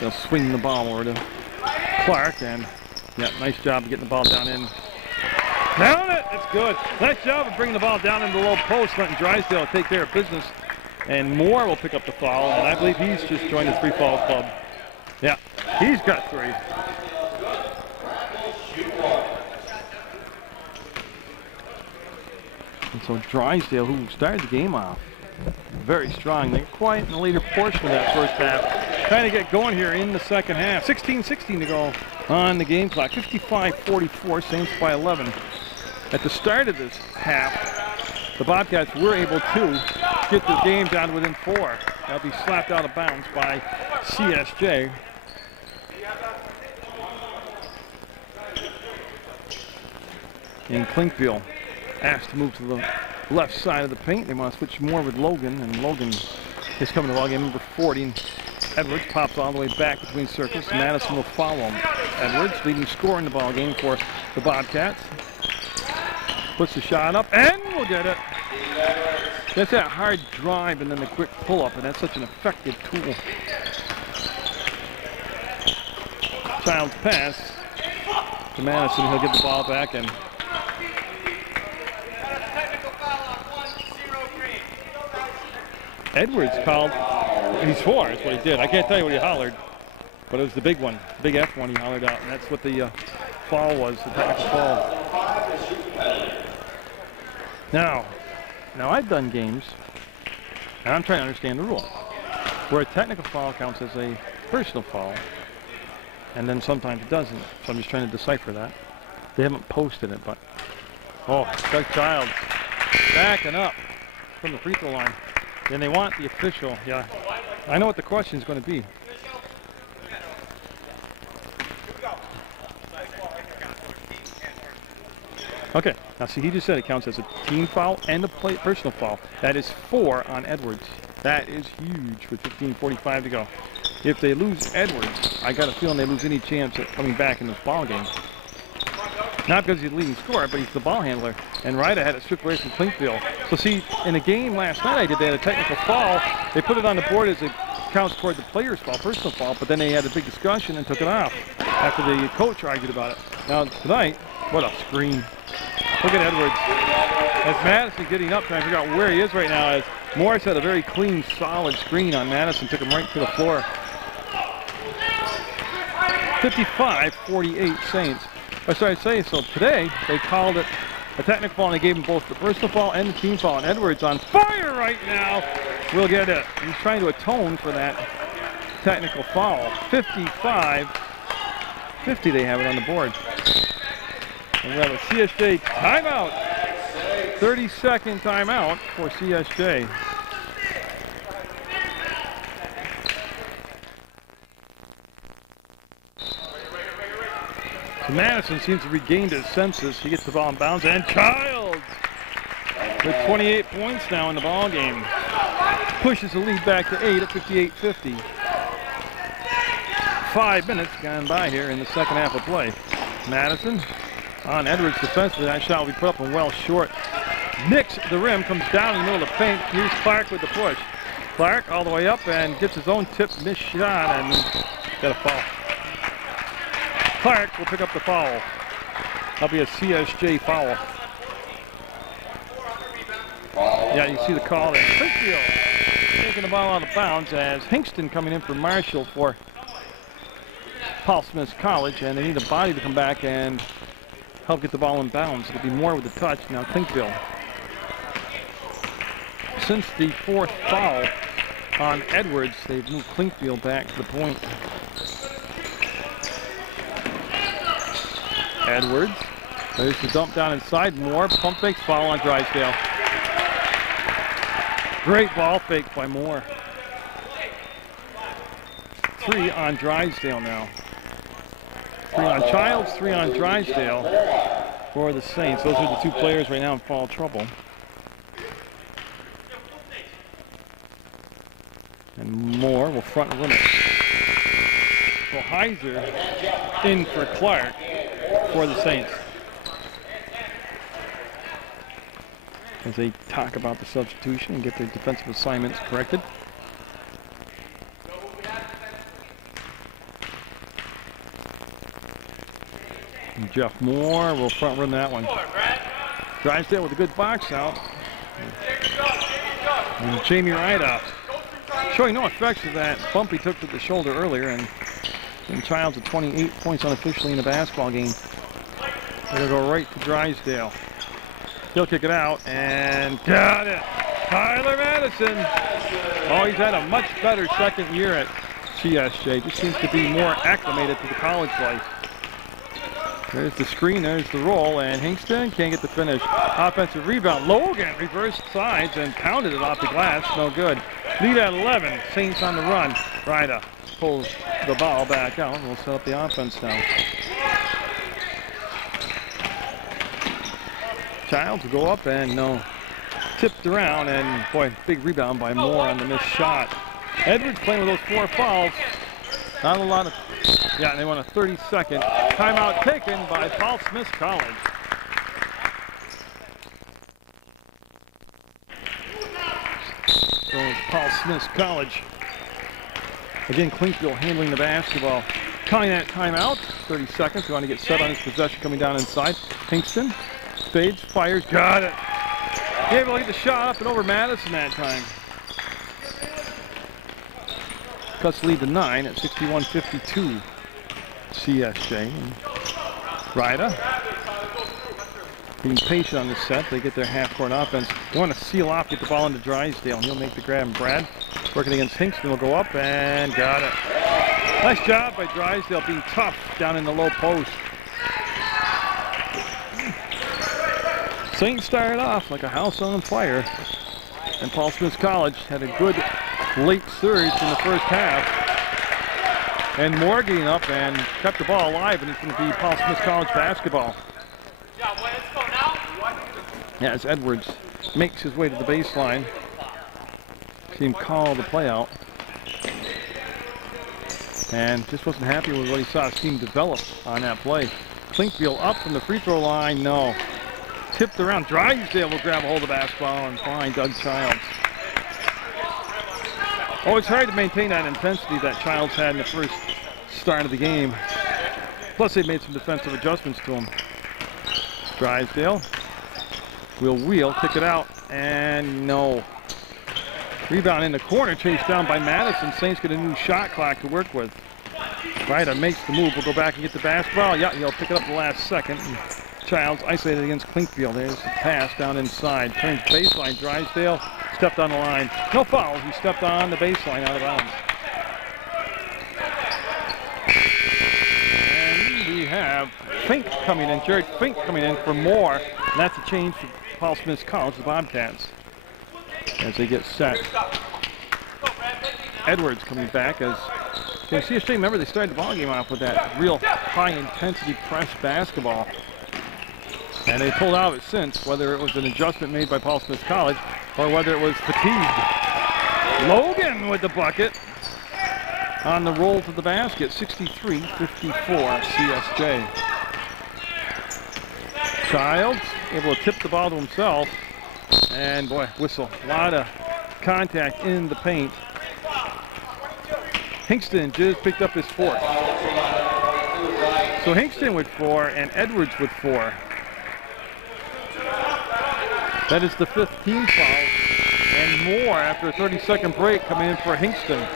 They'll swing the ball over to Clark, and yeah, nice job of getting the ball down in. Down it! It's good. Nice job of bringing the ball down into the low post, letting Drysdale take care of business. And Moore will pick up the foul, and I believe he's just joined the 3-foul club. Yeah, he's got 3. And so Drysdale, who started the game off very strong, they quiet in the later portion of that first half. Trying to get going here in the second half. 16-16 to go on the game clock. 55-44, Saints by 11. At the start of this half, the Bobcats were able to get the game down to within 4. That'll be slapped out of bounds by CSJ. And Klinkfield asked to move to the left side of the paint. They want to switch more with Logan, and Logan is coming to the ball game, number 40. Edwards pops all the way back between circles. Madison will follow him. Edwards, leading scorer in the ball game for the Bobcats. Puts the shot up, and we'll get it. That's that hard drive and then the quick pull-up, and that's such an effective tool. Child's pass to Madison. He'll get the ball back, and Edwards called. He's four, that's what he did. I can't tell you what he hollered, but it was the big one, big F one he hollered out, and that's what the foul was, the technical foul. Now I've done games, and I'm trying to understand the rule, where a technical foul counts as a personal foul, and then sometimes it doesn't. So I'm just trying to decipher that. They haven't posted it, but Doug Childs backing up from the free throw line. And they want the official. Yeah, I know what the question is going to be. Okay, now see, he just said it counts as a team foul and a personal foul. That is 4 on Edwards. That is huge with 15:45 to go. If they lose Edwards, I got a feeling they lose any chance at coming back in this ball game. Not because he's the leading scorer, but he's the ball handler. And Ryder had it stripped away from Klinkfield. So see, in a game last night they had a technical foul. They put it on the board as it counts toward the player's foul, personal foul, but then they had a big discussion and took it off after the coach argued about it. Now tonight, what a screen. Look at Edwards. As Madison getting up, trying to figure out where he is right now, as Morris had a very clean, solid screen on Madison, took him right to the floor. 55-48 Saints. So today they called it a technical foul, and they gave him both the personal foul and the team foul. And Edwards on fire right now. We'll get it. He's trying to atone for that technical foul. 55-50 they have it on the board. And we have a CSJ timeout. 30-second timeout for CSJ. Madison seems to have regained his senses. He gets the ball in bounds, and Childs with 28 points now in the ball game. Pushes the lead back to 8 at 58-50. 5 minutes gone by here in the second half of play. Madison on Edwards defensively. That shot will be put up and well short. Nicks the rim, comes down in the middle of the paint. Here's Clark with the push. Clark all the way up and gets his own tip missed shot and got a foul. Clark will pick up the foul. That'll be a CSJ foul. Yeah, you see the call there. Klinkfield taking the ball out of bounds as Hinkston coming in for Marshall for Paul Smith's College, and they need a body to come back and help get the ball in bounds. It'll be more with the touch. Now Klinkfield. Since the 4th foul on Edwards, they've moved Klinkfield back to the point. Edwards, there's the dump down inside. Moore, pump fakes, foul on Drysdale. Great ball fake by Moore. 3 on Drysdale now. 3 on Childs, 3 on Drysdale for the Saints. Those are the 2 players right now in foul trouble. And Moore will front limit. So Heiser in for Clark for the Saints. As they talk about the substitution and get their defensive assignments corrected. And Jeff Moore will front run that one. Drysdale with a good box out. And Jamie Ryda showing no effects of that bump he took to the shoulder earlier, and Childs with 28 points unofficially in the basketball game. They're going to go right to Drysdale. He'll kick it out, and got it. Tyler Madison. Oh, he's had a much better second year at CSJ. Just seems to be more acclimated to the college life. There's the screen, there's the roll, and Hinkston can't get the finish. Offensive rebound. Logan reversed sides and pounded it off the glass. No good. Lead at 11. Saints on the run. Ryda pulls the ball back out. We'll set up the offense now. Childs will go up and no. Tipped around, and boy, big rebound by Moore on the missed shot. Edwards playing with those 4 fouls. Not a lot of, yeah, they want a 30-second timeout taken by Paul Smith College. So Paul Smith College. Again, Clinkville handling the basketball. Calling that timeout. 30 seconds. We want to get set on his possession coming down inside. Hingston fades, fires, got it. Able to get the shot up and over Madison that time. Cuts lead to 9 at 61-52. CSJ. Ryda being patient on this set. They get their half-court offense. They want to seal off, get the ball into Drysdale. He'll make the grab. And Brad working against Hingston will go up and got it. Nice job by Drysdale being tough down in the low post. Saints started off like a house on fire, and Paul Smith College had a good late surge in the first half. And Moore getting up and kept the ball alive, and it's going to be Paul Smith College basketball. Yeah, as Edwards makes his way to the baseline. See him call the play out. And just wasn't happy with what he saw his team develop on that play. Clinkville up from the free throw line, no. Tipped around, Drysdale will grab a hold of the basketball and find Doug Childs. Oh, it's hard to maintain that intensity that Childs had in the first start of the game. Plus they made some defensive adjustments to him. Drysdale will wheel, kick it out, and no. Rebound in the corner, chased down by Madison. Saints get a new shot clock to work with. Ryder makes the move, will go back and get the basketball. Yeah, he'll pick it up the last second. And Childs isolated against Clinkville. There's the pass down inside. Turns baseline. Drysdale stepped on the line. No foul. He stepped on the baseline out of bounds. And we have Fink coming in. Jared Fink coming in for Moore. And that's a change for Paul Smith College, the Bobcats, as they get set. Edwards coming back as CSJ, remember they started the ball game off with that real high intensity press basketball. And they pulled out of it since, whether it was an adjustment made by Paul Smith College or whether it was fatigue. Logan with the bucket on the roll to the basket, 63-54 CSJ. Childs able to tip the ball to himself, and boy, whistle, a lot of contact in the paint. Hingston just picked up his 4th. So Hingston with 4 and Edwards with 4. That is the 5th team foul, and Moore after a 30-second break coming in for Hingston.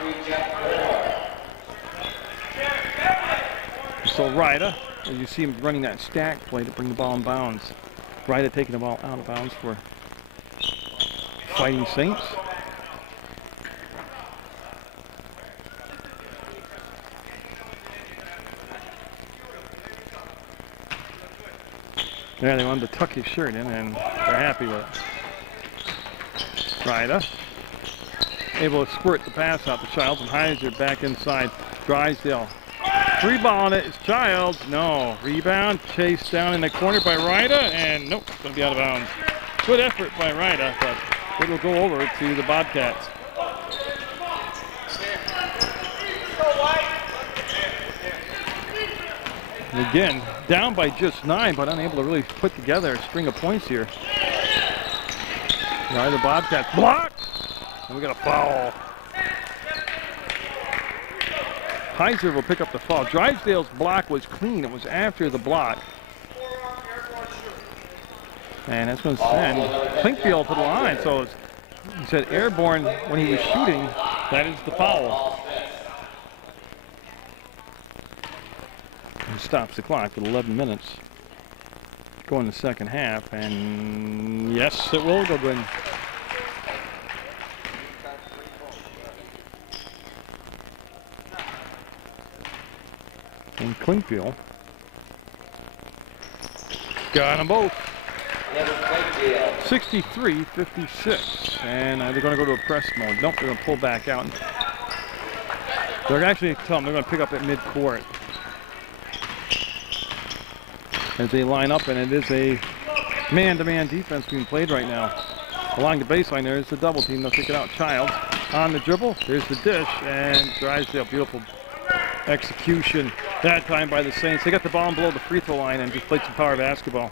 So Ryda, as you see him running that stack play to bring the ball in bounds. Ryda taking the ball out of bounds for Fighting Saints. Yeah, they wanted to tuck his shirt in, and they're happy with it. Ryda able to squirt the pass out to Childs, and Heiser back inside. Drysdale. Rebound it is Childs. No. Rebound chased down in the corner by Ryda, and nope, it's going to be out of bounds. Good effort by Ryda, but it'll go over to the Bobcats. And again, down by just 9, but unable to really put together a string of points here. Now the Bobcats blocked, and we got a foul. Heiser will pick up the foul. Drysdale's block was clean. It was after the block. And that's going to send Clinkville to the line. So he said airborne when he was shooting. That is the foul. And stops the clock at 11 minutes. Go in the second half. And yes, it will go good. And Clinkville got them both. 63-56. And they're going to go to a press mode. Nope, they're going to pull back out. They're actually telling them they're going to pick up at midcourt as they line up, and it is a man-to-man defense being played right now. Along the baseline, there's the double team. They'll kick it out. Childs on the dribble. There's the dish, and Drysdale. Beautiful execution that time by the Saints. They got the ball below the free throw line and just played some power basketball.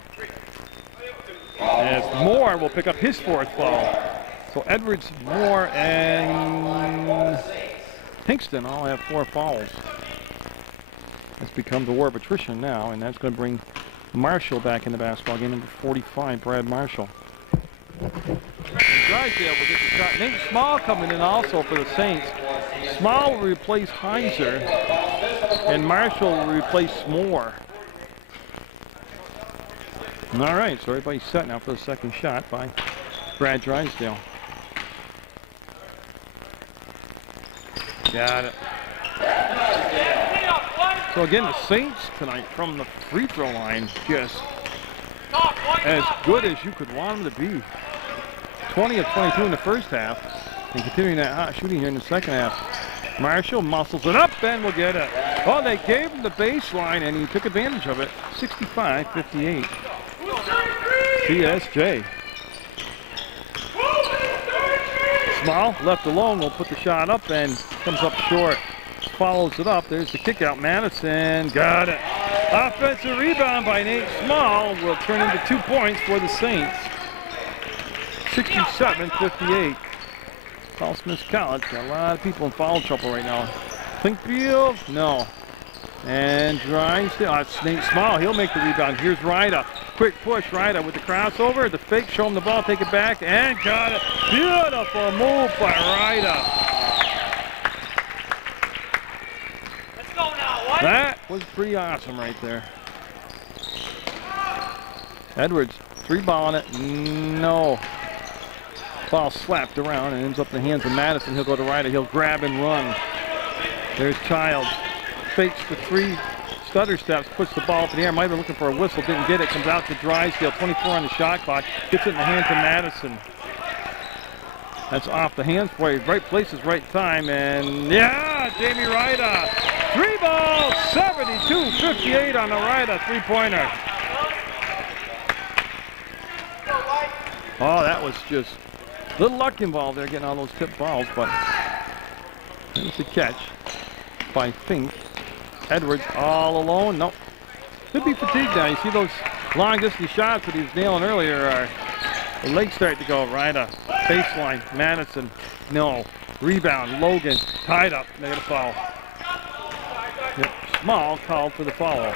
As Moore will pick up his 4th foul. So Edwards, Moore, and Hingston all have 4 fouls. This becomes a war of attrition now, and that's going to bring Marshall back in the basketball game, number 45, Brad Marshall. And Drysdale will get the shot. Nate Small coming in also for the Saints. Small will replace Heiser, and Marshall will replace Moore. All right, so everybody's set now for the second shot by Brad Drysdale. Got it. So again, the Saints tonight from the free throw line, just as good as you could want them to be. 20 of 22 in the first half, and continuing that hot shooting here in the second half. Marshall muscles it up and will get it. Oh, they gave him the baseline, and he took advantage of it. 65-58. CSJ. Small, left alone, will put the shot up and comes up short. Follows it up. There's the kick out. Madison got it. Offensive rebound by Nate Small will turn into 2 points for the Saints. 67-58. Paul Smith College got a lot of people in foul trouble right now. Clinkfield, no. And Drysdale, it's Nate Small. He'll make the rebound. Here's Ryda. Quick push, Ryda with the crossover. The fake, show him the ball, take it back, and got it. Beautiful move by Ryda. That was pretty awesome right there. Edwards, 3-balling it, no. Ball slapped around and ends up in the hands of Madison. He'll go to Ryder, he'll grab and run. There's Childs, fakes the 3, stutter steps, puts the ball up in the air. Might have been looking for a whistle, didn't get it. Comes out to Drysdale, 24 on the shot clock. Gets it in the hands of Madison. That's off the hands play, right places, right time, and yeah, Jamie Ryder. 3-ball, 72-58 on the Ryder 3-pointer. Oh, that was just a little luck involved there, getting all those tip balls, but there's a catch by Fink. Edwards all alone. Nope. Could be fatigued now. You see those long distance shots that he was nailing earlier. The legs start to go. Ryder, baseline, Madison, no. Rebound, Logan, tied up, they got a foul. Yep. Small called for the foul.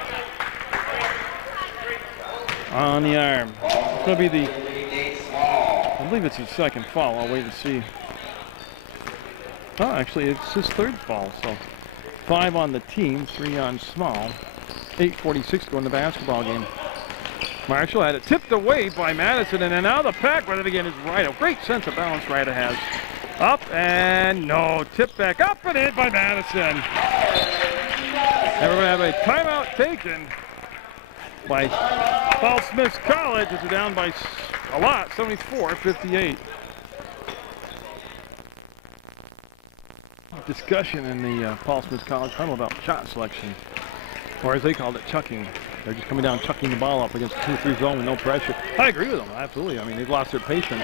On the arm. It's going to be the, I believe it's his second foul. I'll wait and see. Oh, actually, it's his 3rd foul. So 5 on the team, 3 on Small. 8:46 to go in the basketball game. Marshall had it tipped away by Madison, and then now the pack with it again is Ryder. Great sense of balance Ryder has. Up and no, tip back up and in by Madison. And we're going to have a timeout taken by Paul Smith College as they're down by a lot, 74-58. Discussion in the Paul Smith College huddle about shot selection, or as they called it, chucking. They're just coming down, chucking the ball up against a 2-3 zone with no pressure. I agree with them, absolutely. I mean, they've lost their patience.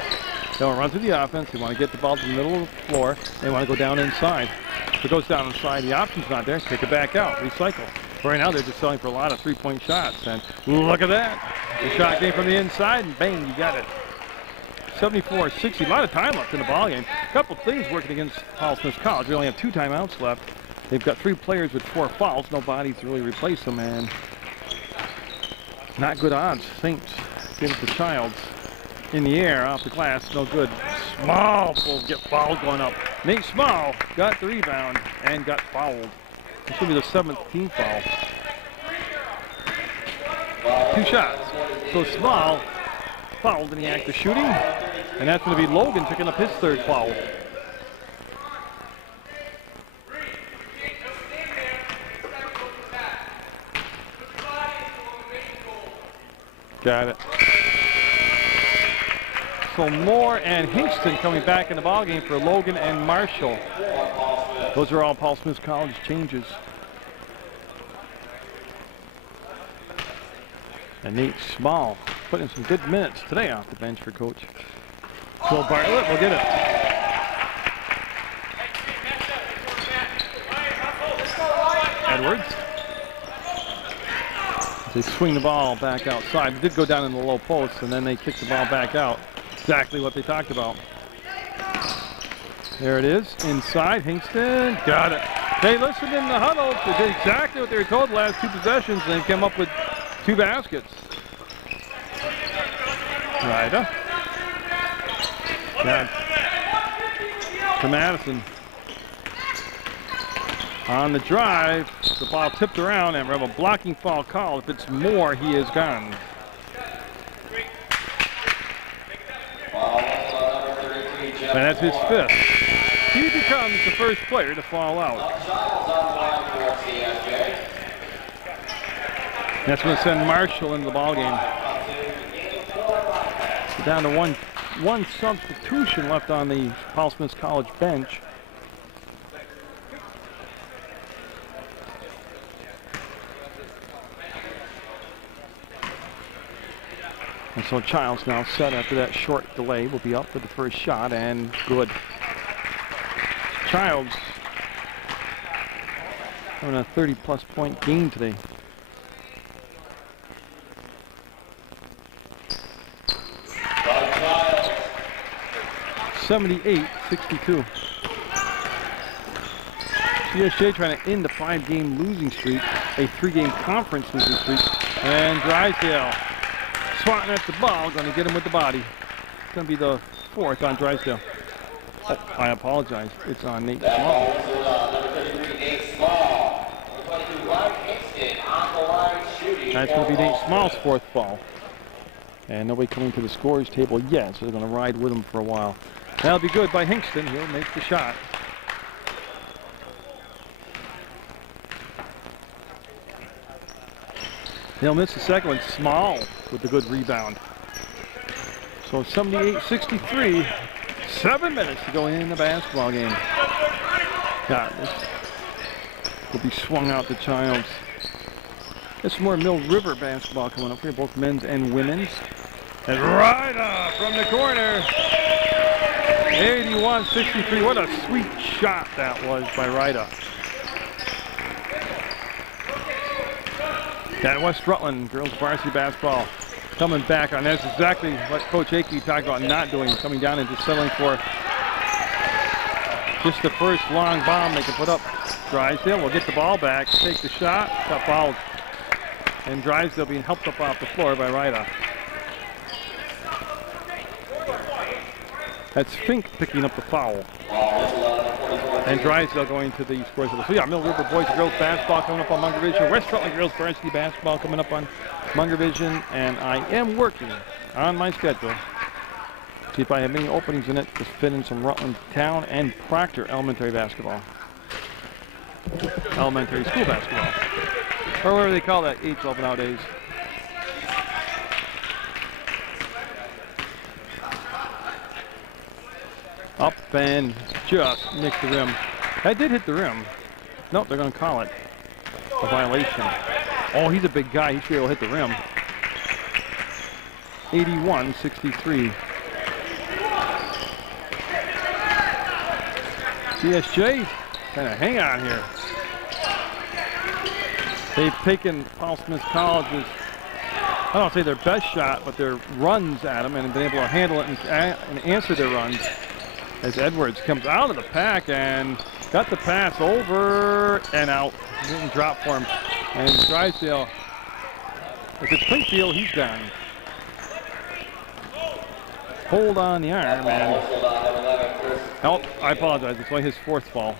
They want to run through the offense. They want to get the ball to the middle of the floor. They want to go down inside. If it goes down inside, the option's not there. Kick it back out, recycle. Right now, they're just selling for a lot of 3-point shots. And look at that. The shot came from the inside, and bang, you got it. 74-60, a lot of time left in the ballgame. A couple things working against Paul Smith College. They only have 2 timeouts left. They've got 3 players with 4 fouls. Nobody to really replace them, and not good odds. Saints give it to Childs. In the air, off the glass, no good. Small will get fouls going up. Nate Small got the rebound and got fouled. This will be the 7th team foul. 2 shots. So Small fouled in the act of shooting, and that's going to be Logan picking up his 3rd foul. Got it. So Moore and Hingston coming back in the ballgame for Logan and Marshall. Those are all Paul Smith College changes. And Nate Small putting some good minutes today off the bench for Coach Phil Bartlett. We'll get it. Edwards. They swing the ball back outside. It did go down in the low post, and then they kick the ball back out. Exactly what they talked about. There it is, inside, Hingston, got it. They listened in the huddle, they did exactly what they were told the last 2 possessions, and they came up with 2 baskets. Ryder. Got to Madison. On the drive, the ball tipped around, and we have a blocking foul call. If it's more, he is gone. And that's his 5th. He becomes the first player to fall out. That's going to send Marshall into the ballgame. Down to one substitution left on the Paul Smith College bench. And so Childs now set after that short delay. Will be up for the first shot, and good. Childs having a 30-plus point game today. (78-62). CSJ trying to end the 5-game losing streak, a 3-game conference losing streak, and Drysdale swatting at the ball, going to get him with the body. It's going to be the 4th on Drysdale. Oh, I apologize. It's on Nate Small. That's going to be Nate Small's 4th foul. And nobody coming to the scorers table yet, so they're going to ride with him for a while. That'll be good by Hingston. He'll make the shot. He'll miss the second one. Small with the good rebound. So 78-63. 7 minutes to go in the basketball game. God, this will be swung out to Childs. There's some more Mill River basketball coming up here, both men's and women's. And Ryder from the corner. 81-63. What a sweet shot that was by Ryder. At West Rutland, girls varsity basketball coming back on. That's exactly what Coach Akey talked about not doing, coming down and just settling for just the first long bomb they can put up. Drysdale will get the ball back, take the shot, got fouled. And Drysdale being helped up off the floor by Ryder. That's Fink picking up the foul. And Drysdale going to the scores. So yeah, Mill River boys and girls basketball coming up on Munger Vision. West Rutland girls varsity basketball coming up on Munger Vision. And I am working on my schedule. See if I have any openings in it to fit in some Rutland Town and Proctor elementary basketball. Elementary school basketball. Or whatever they call that, age level nowadays. Up and just nicked the rim. That did hit the rim. Nope, they're going to call it a violation. Oh, he's a big guy. He should be able to hit the rim. 81-63. CSJ kind of hang on here. They've taken Paul Smith College's, I don't say their best shot, but their runs at them and been able to handle it and answer their runs. As Edwards comes out of the pack and got the pass over and out. Didn't drop for him. And Drysdale, if it's Clinkfield, he's done. Hold on the arm and, oh, I apologize. It's only his 4th fall.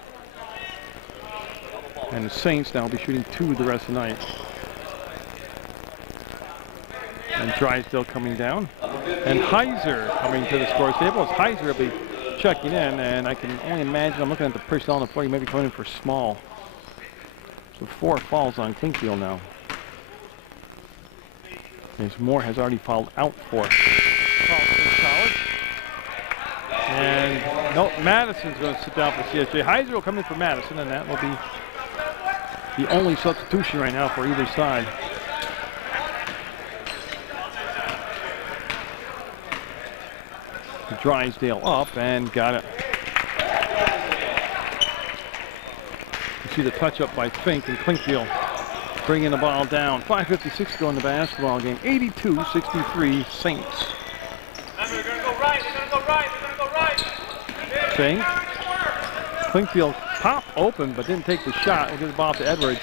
And the Saints now will be shooting 2 the rest of the night. And Drysdale coming down. And Heiser coming to the scores table. As Heiser will be checking in, and I can only imagine, I'm looking at the personnel on the floor, he may be coming in for Small. So 4 fouls on Clinkfield now. As Moore has already fouled out for College. And no, Madison's going to sit down for CSJ. Heiser will come in for Madison, and that will be the only substitution right now for either side. Drysdale up and got it. You see the touch up by Fink and Klinkfield bringing the ball down. 5:56 to go in the basketball game. 82-63 Saints. Fink. Klinkfield popped open but didn't take the shot. We'll get the ball to Edwards.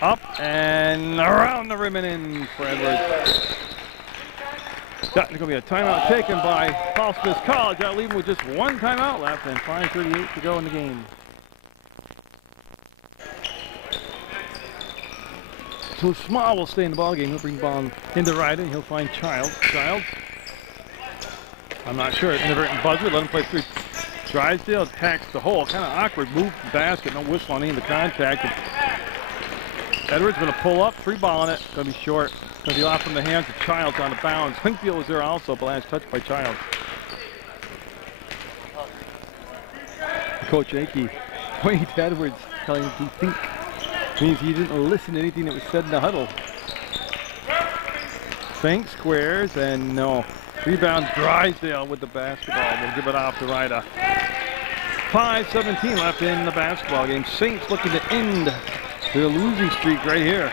Up and around the rim and in for Edwards. That's going to be a timeout taken by Paul Smith College. That'll leave them with just one timeout left and 5:38 to go in the game. So Small will stay in the ball game. He'll bring the ball into Ryden. He'll find Childs. I'm not sure. Inadvertent buzzer. Let him play through. Drysdale attacks the hole. Kind of awkward move to the basket. No whistle on any of the contact. Edwards going to pull up. Free ball on it. Going to be short. Going to be off from the hands of Childs on the bounds. Klinkfield was there also, but last touch by Childs. Coach Akey pointing to Edwards, telling him to think. Means he didn't listen to anything that was said in the huddle. Fink squares and no. Rebound Drysdale with the basketball. We'll give it off to Ryda. 5:17 left in the basketball game. Saints looking to end their losing streak right here.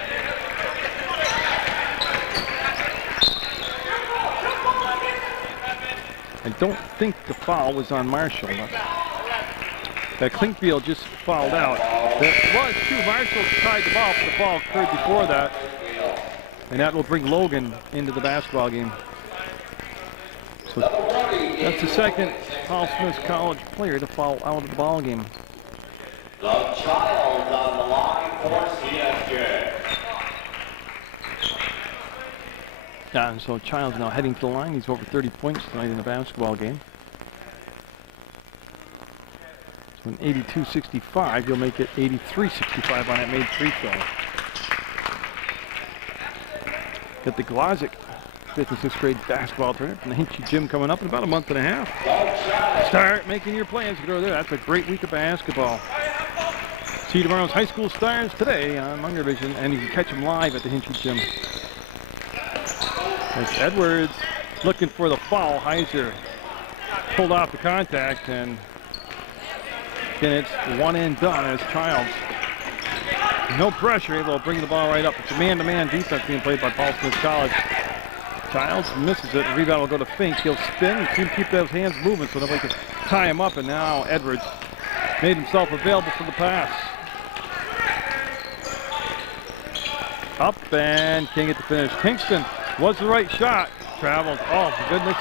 I don't think the foul was on Marshall. That Klinkfield just fouled out. There was two. Marshall tied the ball, but the ball occurred before that. And that will bring Logan into the basketball game. So that's the second Paul Smith College player to foul out of the ball game. The Child on the line for CSJ. Yeah, and so Child's now heading to the line. He's over 30 points tonight in the basketball game. So in 82-65, you'll make it 83-65 on that made free throw. Get the Glozic 5th and 6th grade basketball tournament from the Hinchy Gym coming up in about a month and a half. Start making your plans to go there. That's a great week of basketball. See tomorrow's high school stars today on Munger Vision, and you can catch them live at the Hinchy Gym. It's Edwards looking for the foul. Heiser pulled off the contact, and again it's one and done as Childs. No pressure, able to bring the ball right up. It's a man-to-man defense being played by Paul Smith College. Childs misses it. The rebound will go to Fink. He'll spin. He can keep those hands moving so nobody can tie him up. And now Edwards made himself available for the pass. Up and can't get the finish. Kingston was the right shot. Travels. Oh, my goodness.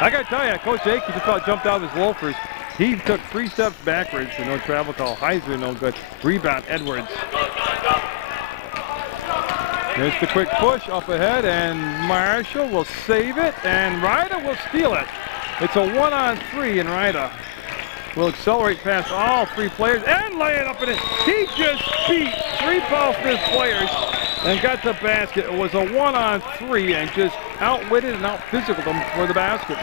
I got to tell you, Coach Akey just about jumped out of his loafers. He took 3 steps backwards for no travel call. Heiser, no good. Rebound, Edwards. There's the quick push up ahead, and Marshall will save it, and Ryda will steal it. It's a 1-on-3, and Ryda will accelerate past all 3 players and lay it up in it. He just beat 3 Paul Smith players and got the basket. It was a 1-on-3 and just outwitted and out-physicaled them for the basket.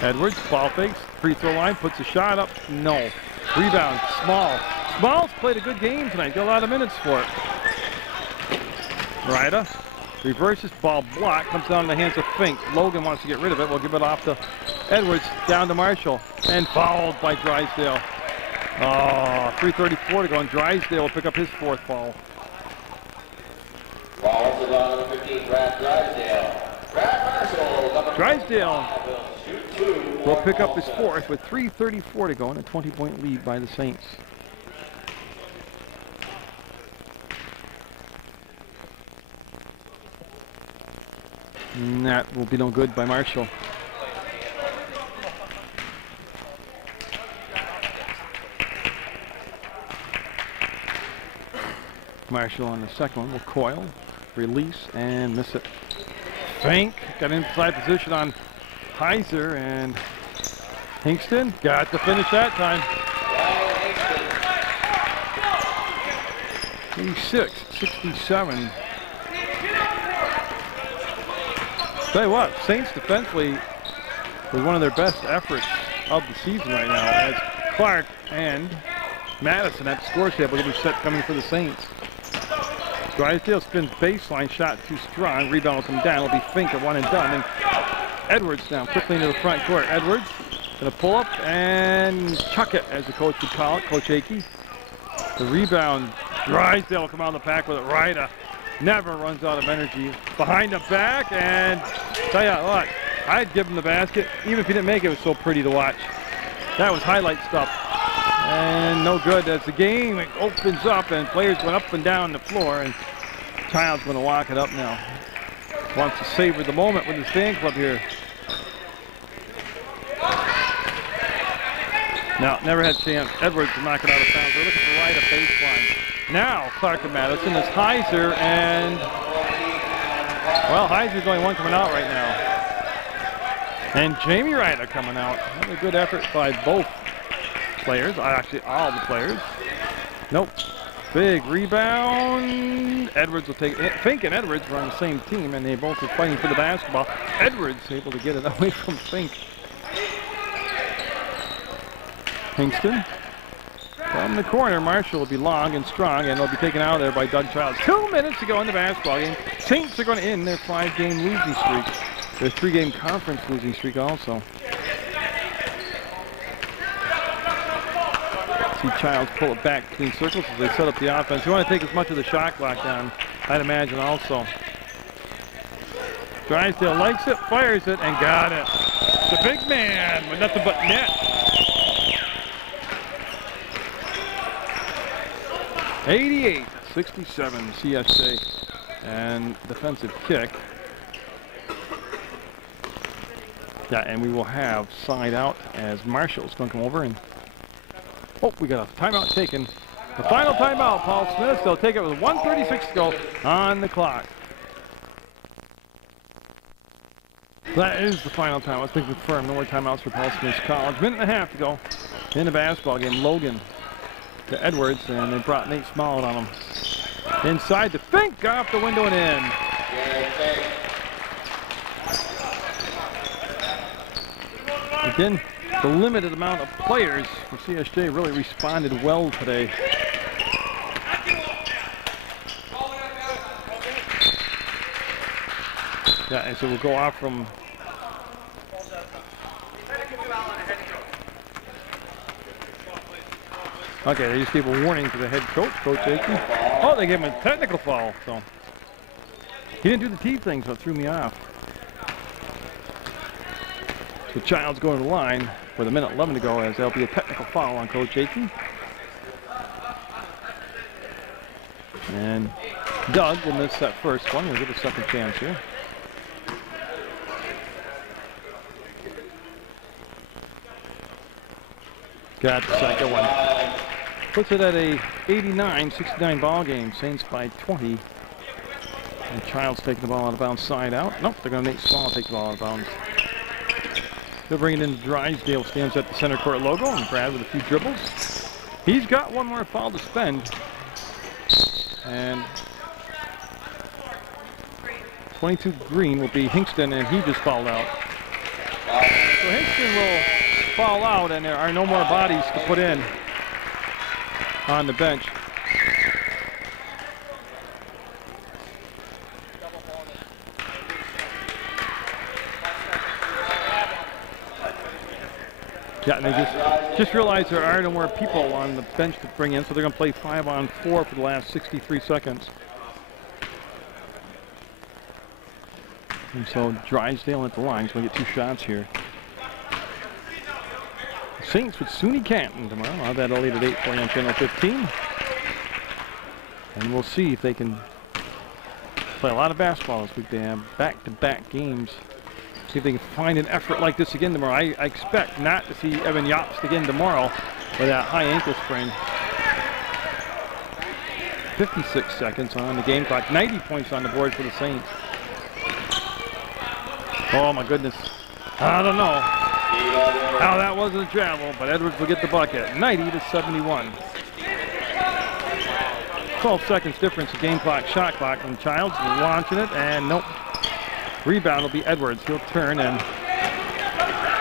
Edwards, ball fakes, free throw line, puts a shot up, no. Rebound, Small. Small's played a good game tonight, got a lot of minutes for it. Ryda reverses, ball block, comes down in the hands of Fink. Logan wants to get rid of it, we'll give it off to Edwards, down to Marshall, and fouled by Drysdale. Oh, 3:34 to go, and Drysdale will pick up his 4th foul. Foul to number 15, Brad Drysdale. Brad Marshall, Drysdale will pick up his 4th with 3:34 to go and a 20-point lead by the Saints. And that will be no good by Marshall. Marshall on the second one will coil, release, and miss it. Fink got inside position on Heiser, and Hingston got the finish that time. 86-67. Tell you what, Saints defensively was one of their best efforts of the season right now, as Clark and Madison at the score table will be set coming for the Saints. Drysdale spins baseline, shot too strong. Rebound will come down. It'll be Fink at 1 and done. And Edwards now quickly into the front court. Edwards gonna pull up and chuck it, as the coach would call it, Coach Akey. The rebound, Drysdale will come out of the pack with it. Ryder never runs out of energy. Behind the back, and tell you what, I'd give him the basket, even if he didn't make it. It was so pretty to watch. That was highlight stuff. And no good as the game opens up and players went up and down the floor, and Child's going to walk it up now. Wants to savor the moment with his fan club here. Now, never had a chance. Edwards to knock it out of bounds. We're looking for right at baseline. Now, Clark and Madison is Heiser, and, well, Heiser's the only one coming out right now. And Jamie Ryder coming out. Another good effort by both players, actually all the players. Nope. Big rebound. Edwards will take it. Fink and Edwards were on the same team, and they both were fighting for the basketball. Edwards able to get it away from Fink. Hingston from the corner. Marshall will be long and strong, and they'll be taken out of there by Doug Childs. 2 minutes to go in the basketball game. Saints are going to end their 5-game losing streak. Their 3-game conference losing streak also. See Childs pull it back between circles as they set up the offense. You want to take as much of the shot clock down, I'd imagine also. Drysdale likes it, fires it, and got it. The big man with nothing but net. 88-67 CSJ, and defensive kick. Yeah, and we will have side out as Marshall's going to come over and, oh, we got a timeout taken. The final timeout, Paul Smith. They'll take it with 1:36 to go on the clock. That is the final time. Let's confirm. No more timeouts for Paul Smith's College. Minute and a half to go in the basketball game. Logan to Edwards, and they brought Nate Smollett on him. Inside to Fink, off the window and in. Again, the limited amount of players for CSJ really responded well today. Yeah, and so we'll go off from okay, they just gave a warning to the head coach, Coach Akey. Oh, they gave him a technical foul, so he didn't do the T thing, so it threw me off. So Child's going to the line with 1:11 to go, as there'll be a technical foul on Coach Akey. And Doug will miss that first one. We'll get a second chance here. Got the second one. Puts it at a 89-69 ball game. Saints by 20. And Child's taking the ball out of bounds, side out. Nope, they're going to make Small take the ball out of bounds. They'll bring it in. Drysdale stands at the center court logo, and Brad with a few dribbles. He's got one more foul to spend. And 22 green will be Hingston, and he just fouled out. So Hingston will foul out, and there are no more bodies to put in on the bench. Yeah, and they just realized there are no more people on the bench to bring in, so they're going to play 5-on-4 for the last 63 seconds. And so Drysdale at the line, so we'll get 2 shots here. Saints with SUNY Canton tomorrow. I'll have that all at 8:40 on Channel 15. And we'll see if they can play a lot of basketball this week. They have back-to-back games. See if they can find an effort like this again tomorrow. I expect not to see Evan Yopst again tomorrow with that high ankle sprain. 56 seconds on the game clock. 90 points on the board for the Saints. Oh my goodness. I don't know how that wasn't a travel, but Edwards will get the bucket. 90-71. 12 seconds difference in game clock, shot clock, and Childs launching it, and nope. Rebound will be Edwards. He'll turn and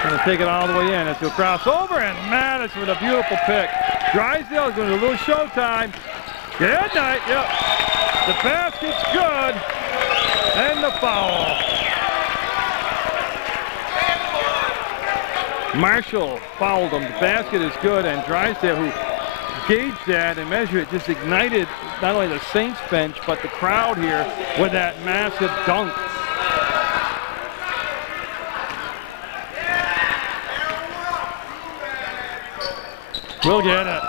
going to take it all the way in as he'll cross over, and Madison with a beautiful pick. Drysdale is going to lose showtime. Good night. Yep. The basket's good. And the foul. Marshall fouled him. The basket is good, and Drysdale, who gauged that and measured it, just ignited not only the Saints bench, but the crowd here with that massive dunk. We'll get it.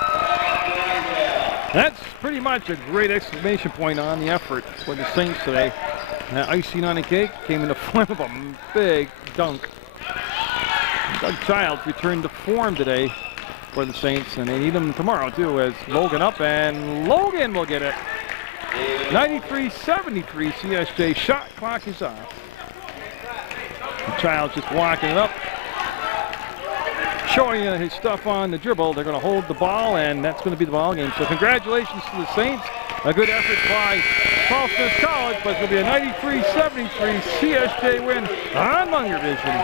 That's pretty much a great exclamation point on the effort for the Saints today. Icing on the cake came in the form of a big dunk. Doug Childs returned to form today for the Saints, and they need him tomorrow too, as Logan up, and Logan will get it. 93-73 CSJ. Shot clock is off. Childs just walking it up, showing his stuff on the dribble. They're going to hold the ball, and that's going to be the ball game. So congratulations to the Saints. A good effort by Paul Smith College, but it's going to be a 93-73 CSJ win on Munger Vision.